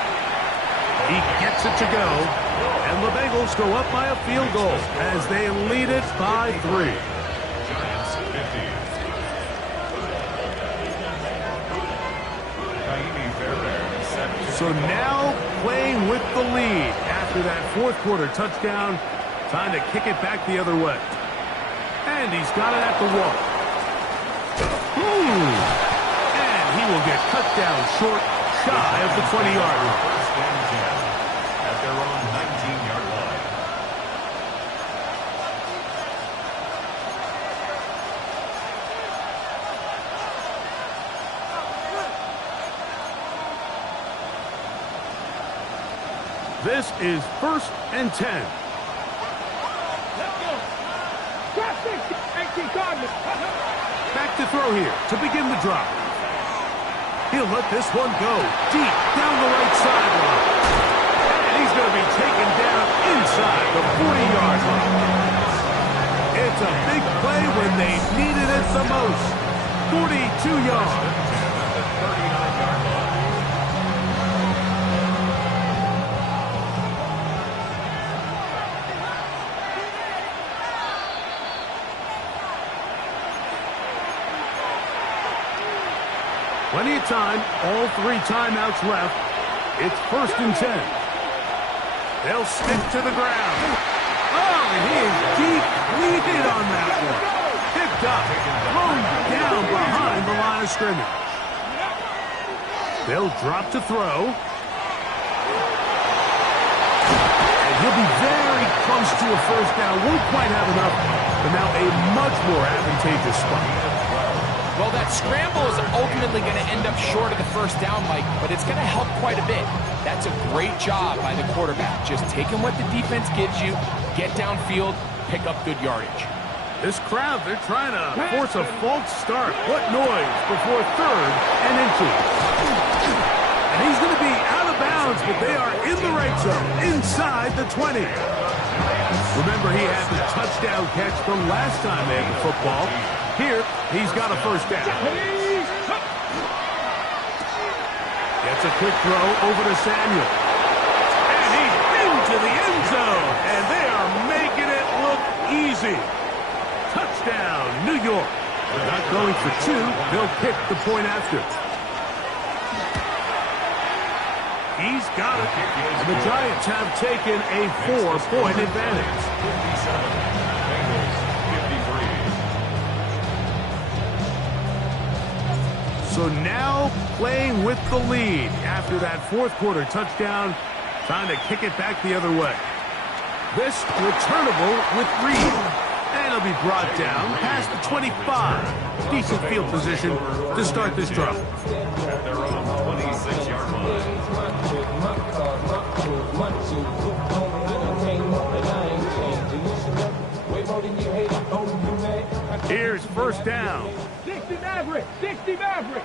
He gets it to go, and the Bengals go up by a field goal as they lead it by 3. Giants 50. So now playing with the lead after that fourth quarter touchdown, time to kick it back the other way. And he's got it at the 1. And he will get cut down short, shy of the 20-yard line. First and 10 at their own 19-yard line. This is first and 10. Let's go. Drop 60. 18 Cardinals. Back to throw here to begin the drop. He'll let this one go deep down the right sideline. And he's going to be taken down inside the 40-yard line. It's a big play when they needed it the most. 42 yards. Plenty of time. All 3 timeouts left. It's 1st and 10. They'll stick to the ground. Oh, and he is deep-leaded on that one. Picked up, thrown down behind the line of scrimmage. They'll drop to throw. And he'll be very close to a 1st down. Won't quite have enough, but now a much more advantageous spot. Well, that scramble is ultimately going to end up short of the 1st down, Mike, but it's going to help quite a bit. That's a great job by the quarterback. Just taking what the defense gives you, get downfield, pick up good yardage. This crowd, they're trying to force a false start. What noise before 3rd and inches. And he's going to be out of bounds, but they are in the right zone, inside the 20. Remember, he had the touchdown catch from last time they had the football. Here, he's got a 1st down. Gets a quick throw over to Samuel. And he's into the end zone. And they are making it look easy. Touchdown, New York. They're not going for 2. They'll pick the point after. He's got it. And the Giants have taken a 4-point advantage. 57, Bengals 53. So now playing with the lead after that 4th quarter touchdown, trying to kick it back the other way. This returnable with Reed. And it'll be brought down past the 25. Decent field position to start this drive. At their own 26-yard line. Here's 1st down. 60 Maverick, 60 Maverick.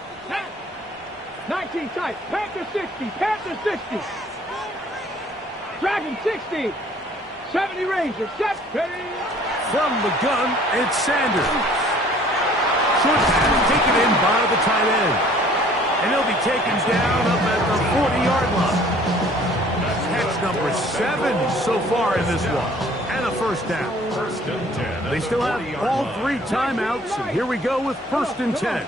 19 tight, Panther 60, Panther 60. Dragon 60. 70 Ranger, 70. From the gun, it's Sanders. Short pass taken in by the tight end. And he'll be taken down up at the 40-yard line. Catch number 7 so far in this one. And a 1st down. 1st and 10. They still have all 3 timeouts. And here we go with 1st and 10.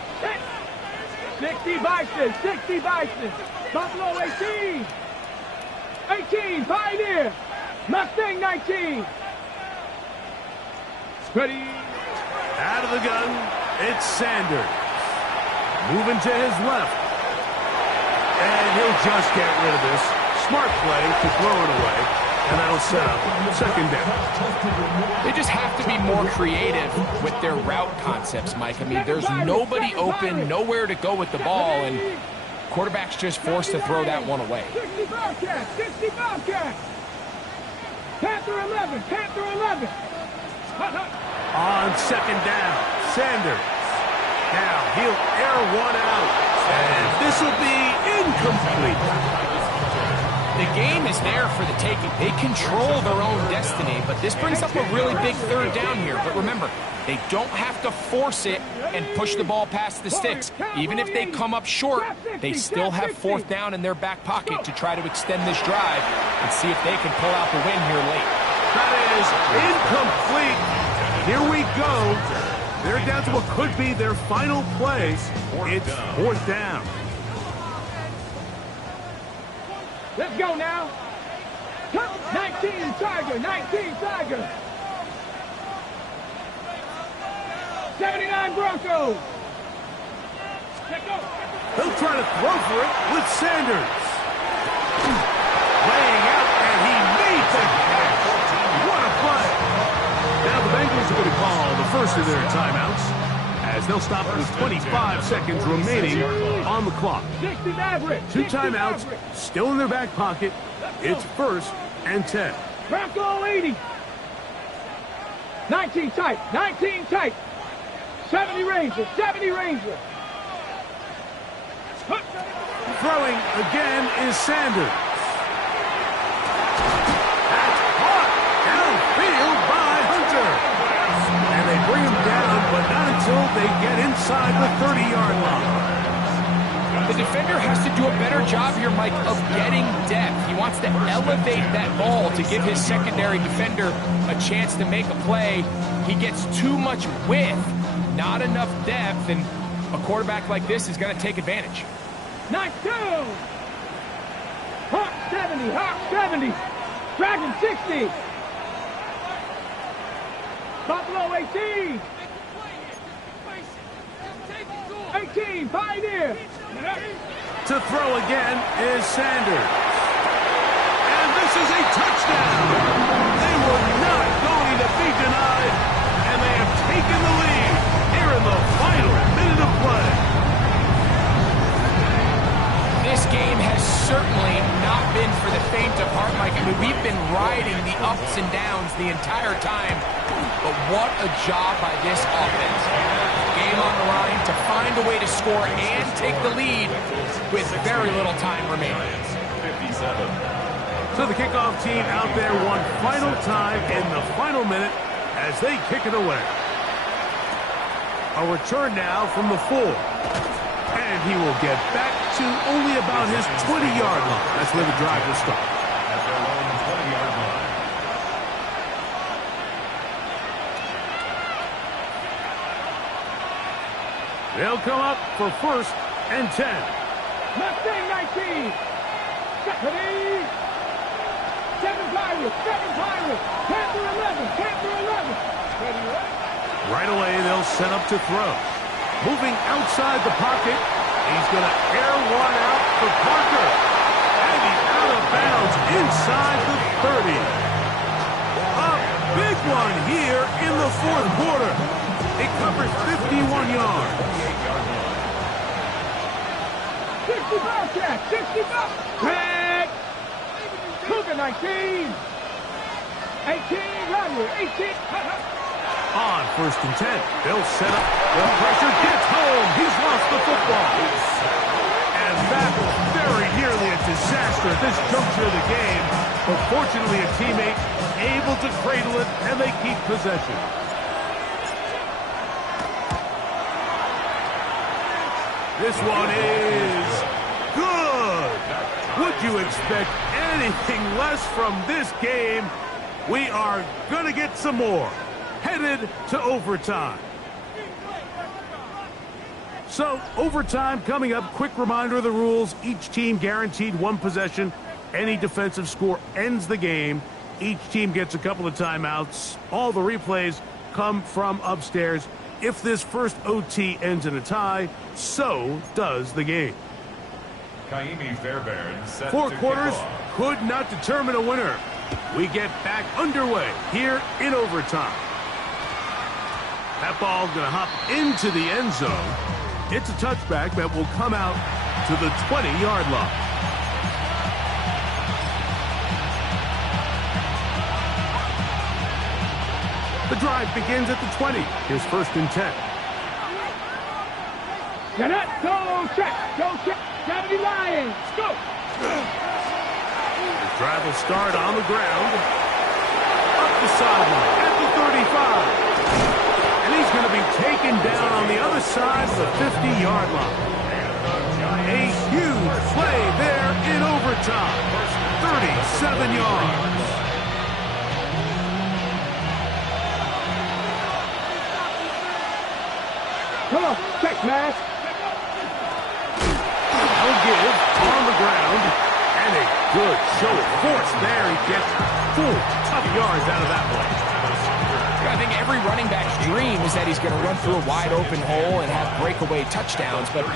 60 Bison, 60 Bison. Buffalo 18. 18, Pioneer. Mustang 19. Ready. Out of the gun, it's Sanders. Moving to his left. And he'll just get rid of this. Smart play to throw it away. And that'll set up 2nd down. They just have to be more creative with their route concepts, Mike. I mean, there's nobody open, nowhere to go with the ball, and quarterback's just forced to throw that one away. 60 Bobcats, 60 Bobcats. Panther 11, Panther 11. On 2nd down, Sanders. Now he'll air one out. And this will be incomplete. The game is there for the taking. They control their own destiny, but this brings up a really big 3rd down here. But remember, they don't have to force it and push the ball past the sticks. Even if they come up short, they still have 4th down in their back pocket to try to extend this drive and see if they can pull out the win here late. That is incomplete. Here we go. They're down to what could be their final play. It's 4th down. Let's go now. 19 Tiger, 19 Tiger. 79 Broncos. He'll try to throw for it with Sanders. Laying out, and he made the catch. What a play. Now the Bengals are going to call the first of their timeouts as they'll stop with 25 seconds remaining on the clock. 60 Maverick. 2 timeouts still in their back pocket. It's 1st and 10. Bronco 80. 19 tight, 19 tight. 70 Ranger, 70 Ranger. Throwing again is Sanders. That's caught downfield by Hunter. And they bring him down, but not until they get inside the 30-yard line. The defender has to do a better job here, Mike, of getting depth. He wants to elevate that ball to give his secondary defender a chance to make a play. He gets too much width, not enough depth, and A quarterback like this is going to take advantage. Nice two. Hawk 70, Hawk 70. Dragon 60. Buffalo 18. 18, Pioneer. To throw again is Sanders. And this is a touchdown. They were not going to be denied, and they have taken the lead here in the final minute of play. This game has certainly not been for the faint of heart, Mike. I mean, we've been riding the ups and downs the entire time, but what a job by this offense. Game on the line to find a way to score and take the lead with very little time remaining. 57. So the kickoff team out there one final time in the final minute as they kick it away. A return now from the 4. And he will get back to only about his 20-yard line. That's where the drive will start. At their own 20-yard line. They'll come up for 1st and 10. Mustang 19. Stephanie. 7 Pirates, 7 Pirates. Panther 11, Panther 11. Ready, right? Right away, they'll set up to throw. Moving outside the pocket, he's going to air one out for Parker. And he's out of bounds inside the 30. A big one here in the 4th quarter. It covers 51 yards. 65 catch, 65. Red. Cougar 19. 18, Rodney, 18. On 1st and 10, they'll set up. The pressure gets home. He's lost the football. And that was very nearly a disaster at this juncture of the game. But fortunately, a teammate able to cradle it, and they keep possession. This one is good. Would you expect anything less from this game? We are going to get some more. Headed to overtime. So, overtime coming up. Quick reminder of the rules. Each team guaranteed 1 possession. Any defensive score ends the game. Each team gets a couple of timeouts. All the replays come from upstairs. If this first OT ends in a tie, so does the game. Kaimi Fairbairn set 4 to quarters kick off. could not determine a winner. We get back underway here in overtime. That ball's going to hop into the end zone. It's a touchback that will come out to the 20-yard line. The drive begins at the 20. Here's 1st and 10. Get up, go check, 70 Lions, go. The drive will start on the ground. Up the sideline at the 35. And he's going to be taken down on the other side of the 50-yard line. A huge play there in overtime. 37 yards. Come on, check, mask. No give on the ground. And a good show of force there. He gets 4 tough yards out of that one. I think every running back's dream is that he's going to run through a wide open hole and have breakaway touchdowns, but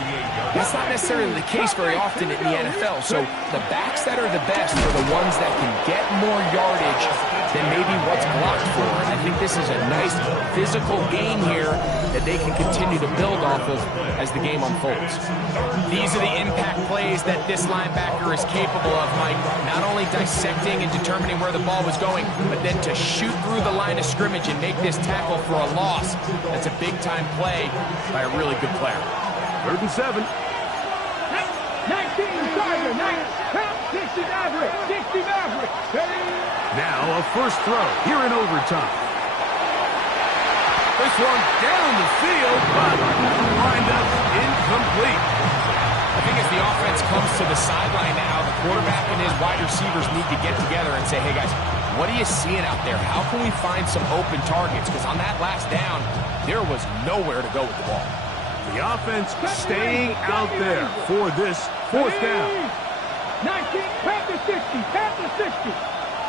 that's not necessarily the case very often in the NFL. So the backs that are the best are the ones that can get more yardage than maybe what's blocked for. And I think this is a nice physical game here that they can continue to build off of as the game unfolds. These are the impact plays that this linebacker is capable of, Mike. Not only dissecting and determining where the ball was going, but then to shoot through the line of scrimmage and make this tackle for a loss. That's a big-time play by a really good player. 3rd and 7. 19 Tiger, 60 Maverick, 60 Maverick. Now a first throw here in overtime. This one down the field, but lined up incomplete. I think as the offense comes to the sideline now, the quarterback and his wide receivers need to get together and say, hey guys, what are you seeing out there? How can we find some open targets? Because on that last down, there was nowhere to go with the ball. The offense staying out there for this fourth down. 19, Panther 60, Panther 60,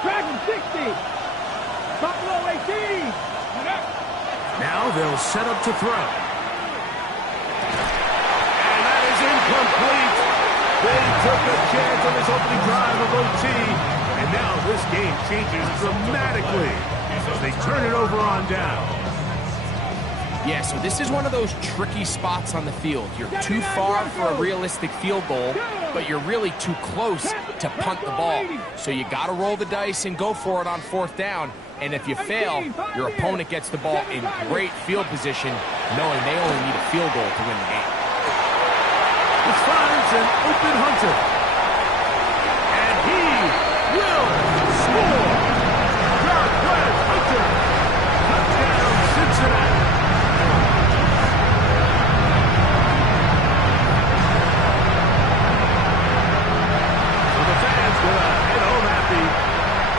Dragon 60, Buffalo 18. Now they'll set up to throw. And that is incomplete. They took a chance on this opening drive of OT. And now this game changes dramatically as they turn it over on down. Yeah, so this is one of those tricky spots on the field. You're too far for a realistic field goal, but you're really too close to punt the ball. So you got to roll the dice and go for it on fourth down. And if you fail, your opponent gets the ball in great field position, knowing they only need a field goal to win the game. This finds an open Hunter. And he will score. Dark Hunter. Touchdown, Cincinnati.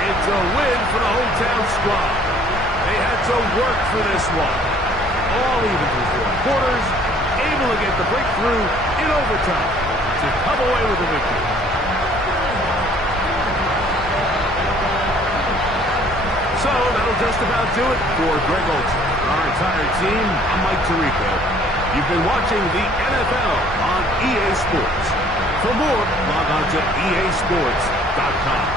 It's a win for the hometown squad. They had to work for this one. All even through four quarters, able to get the breakthrough in overtime to come away with the victory. So that'll just about do it for Greg Olsen. Our entire team, I'm Mike Tirico. You've been watching the NFL on EA Sports. For more, log on to easports.com.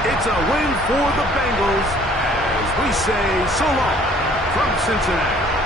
It's a win for the Bengals as we say so long from Cincinnati.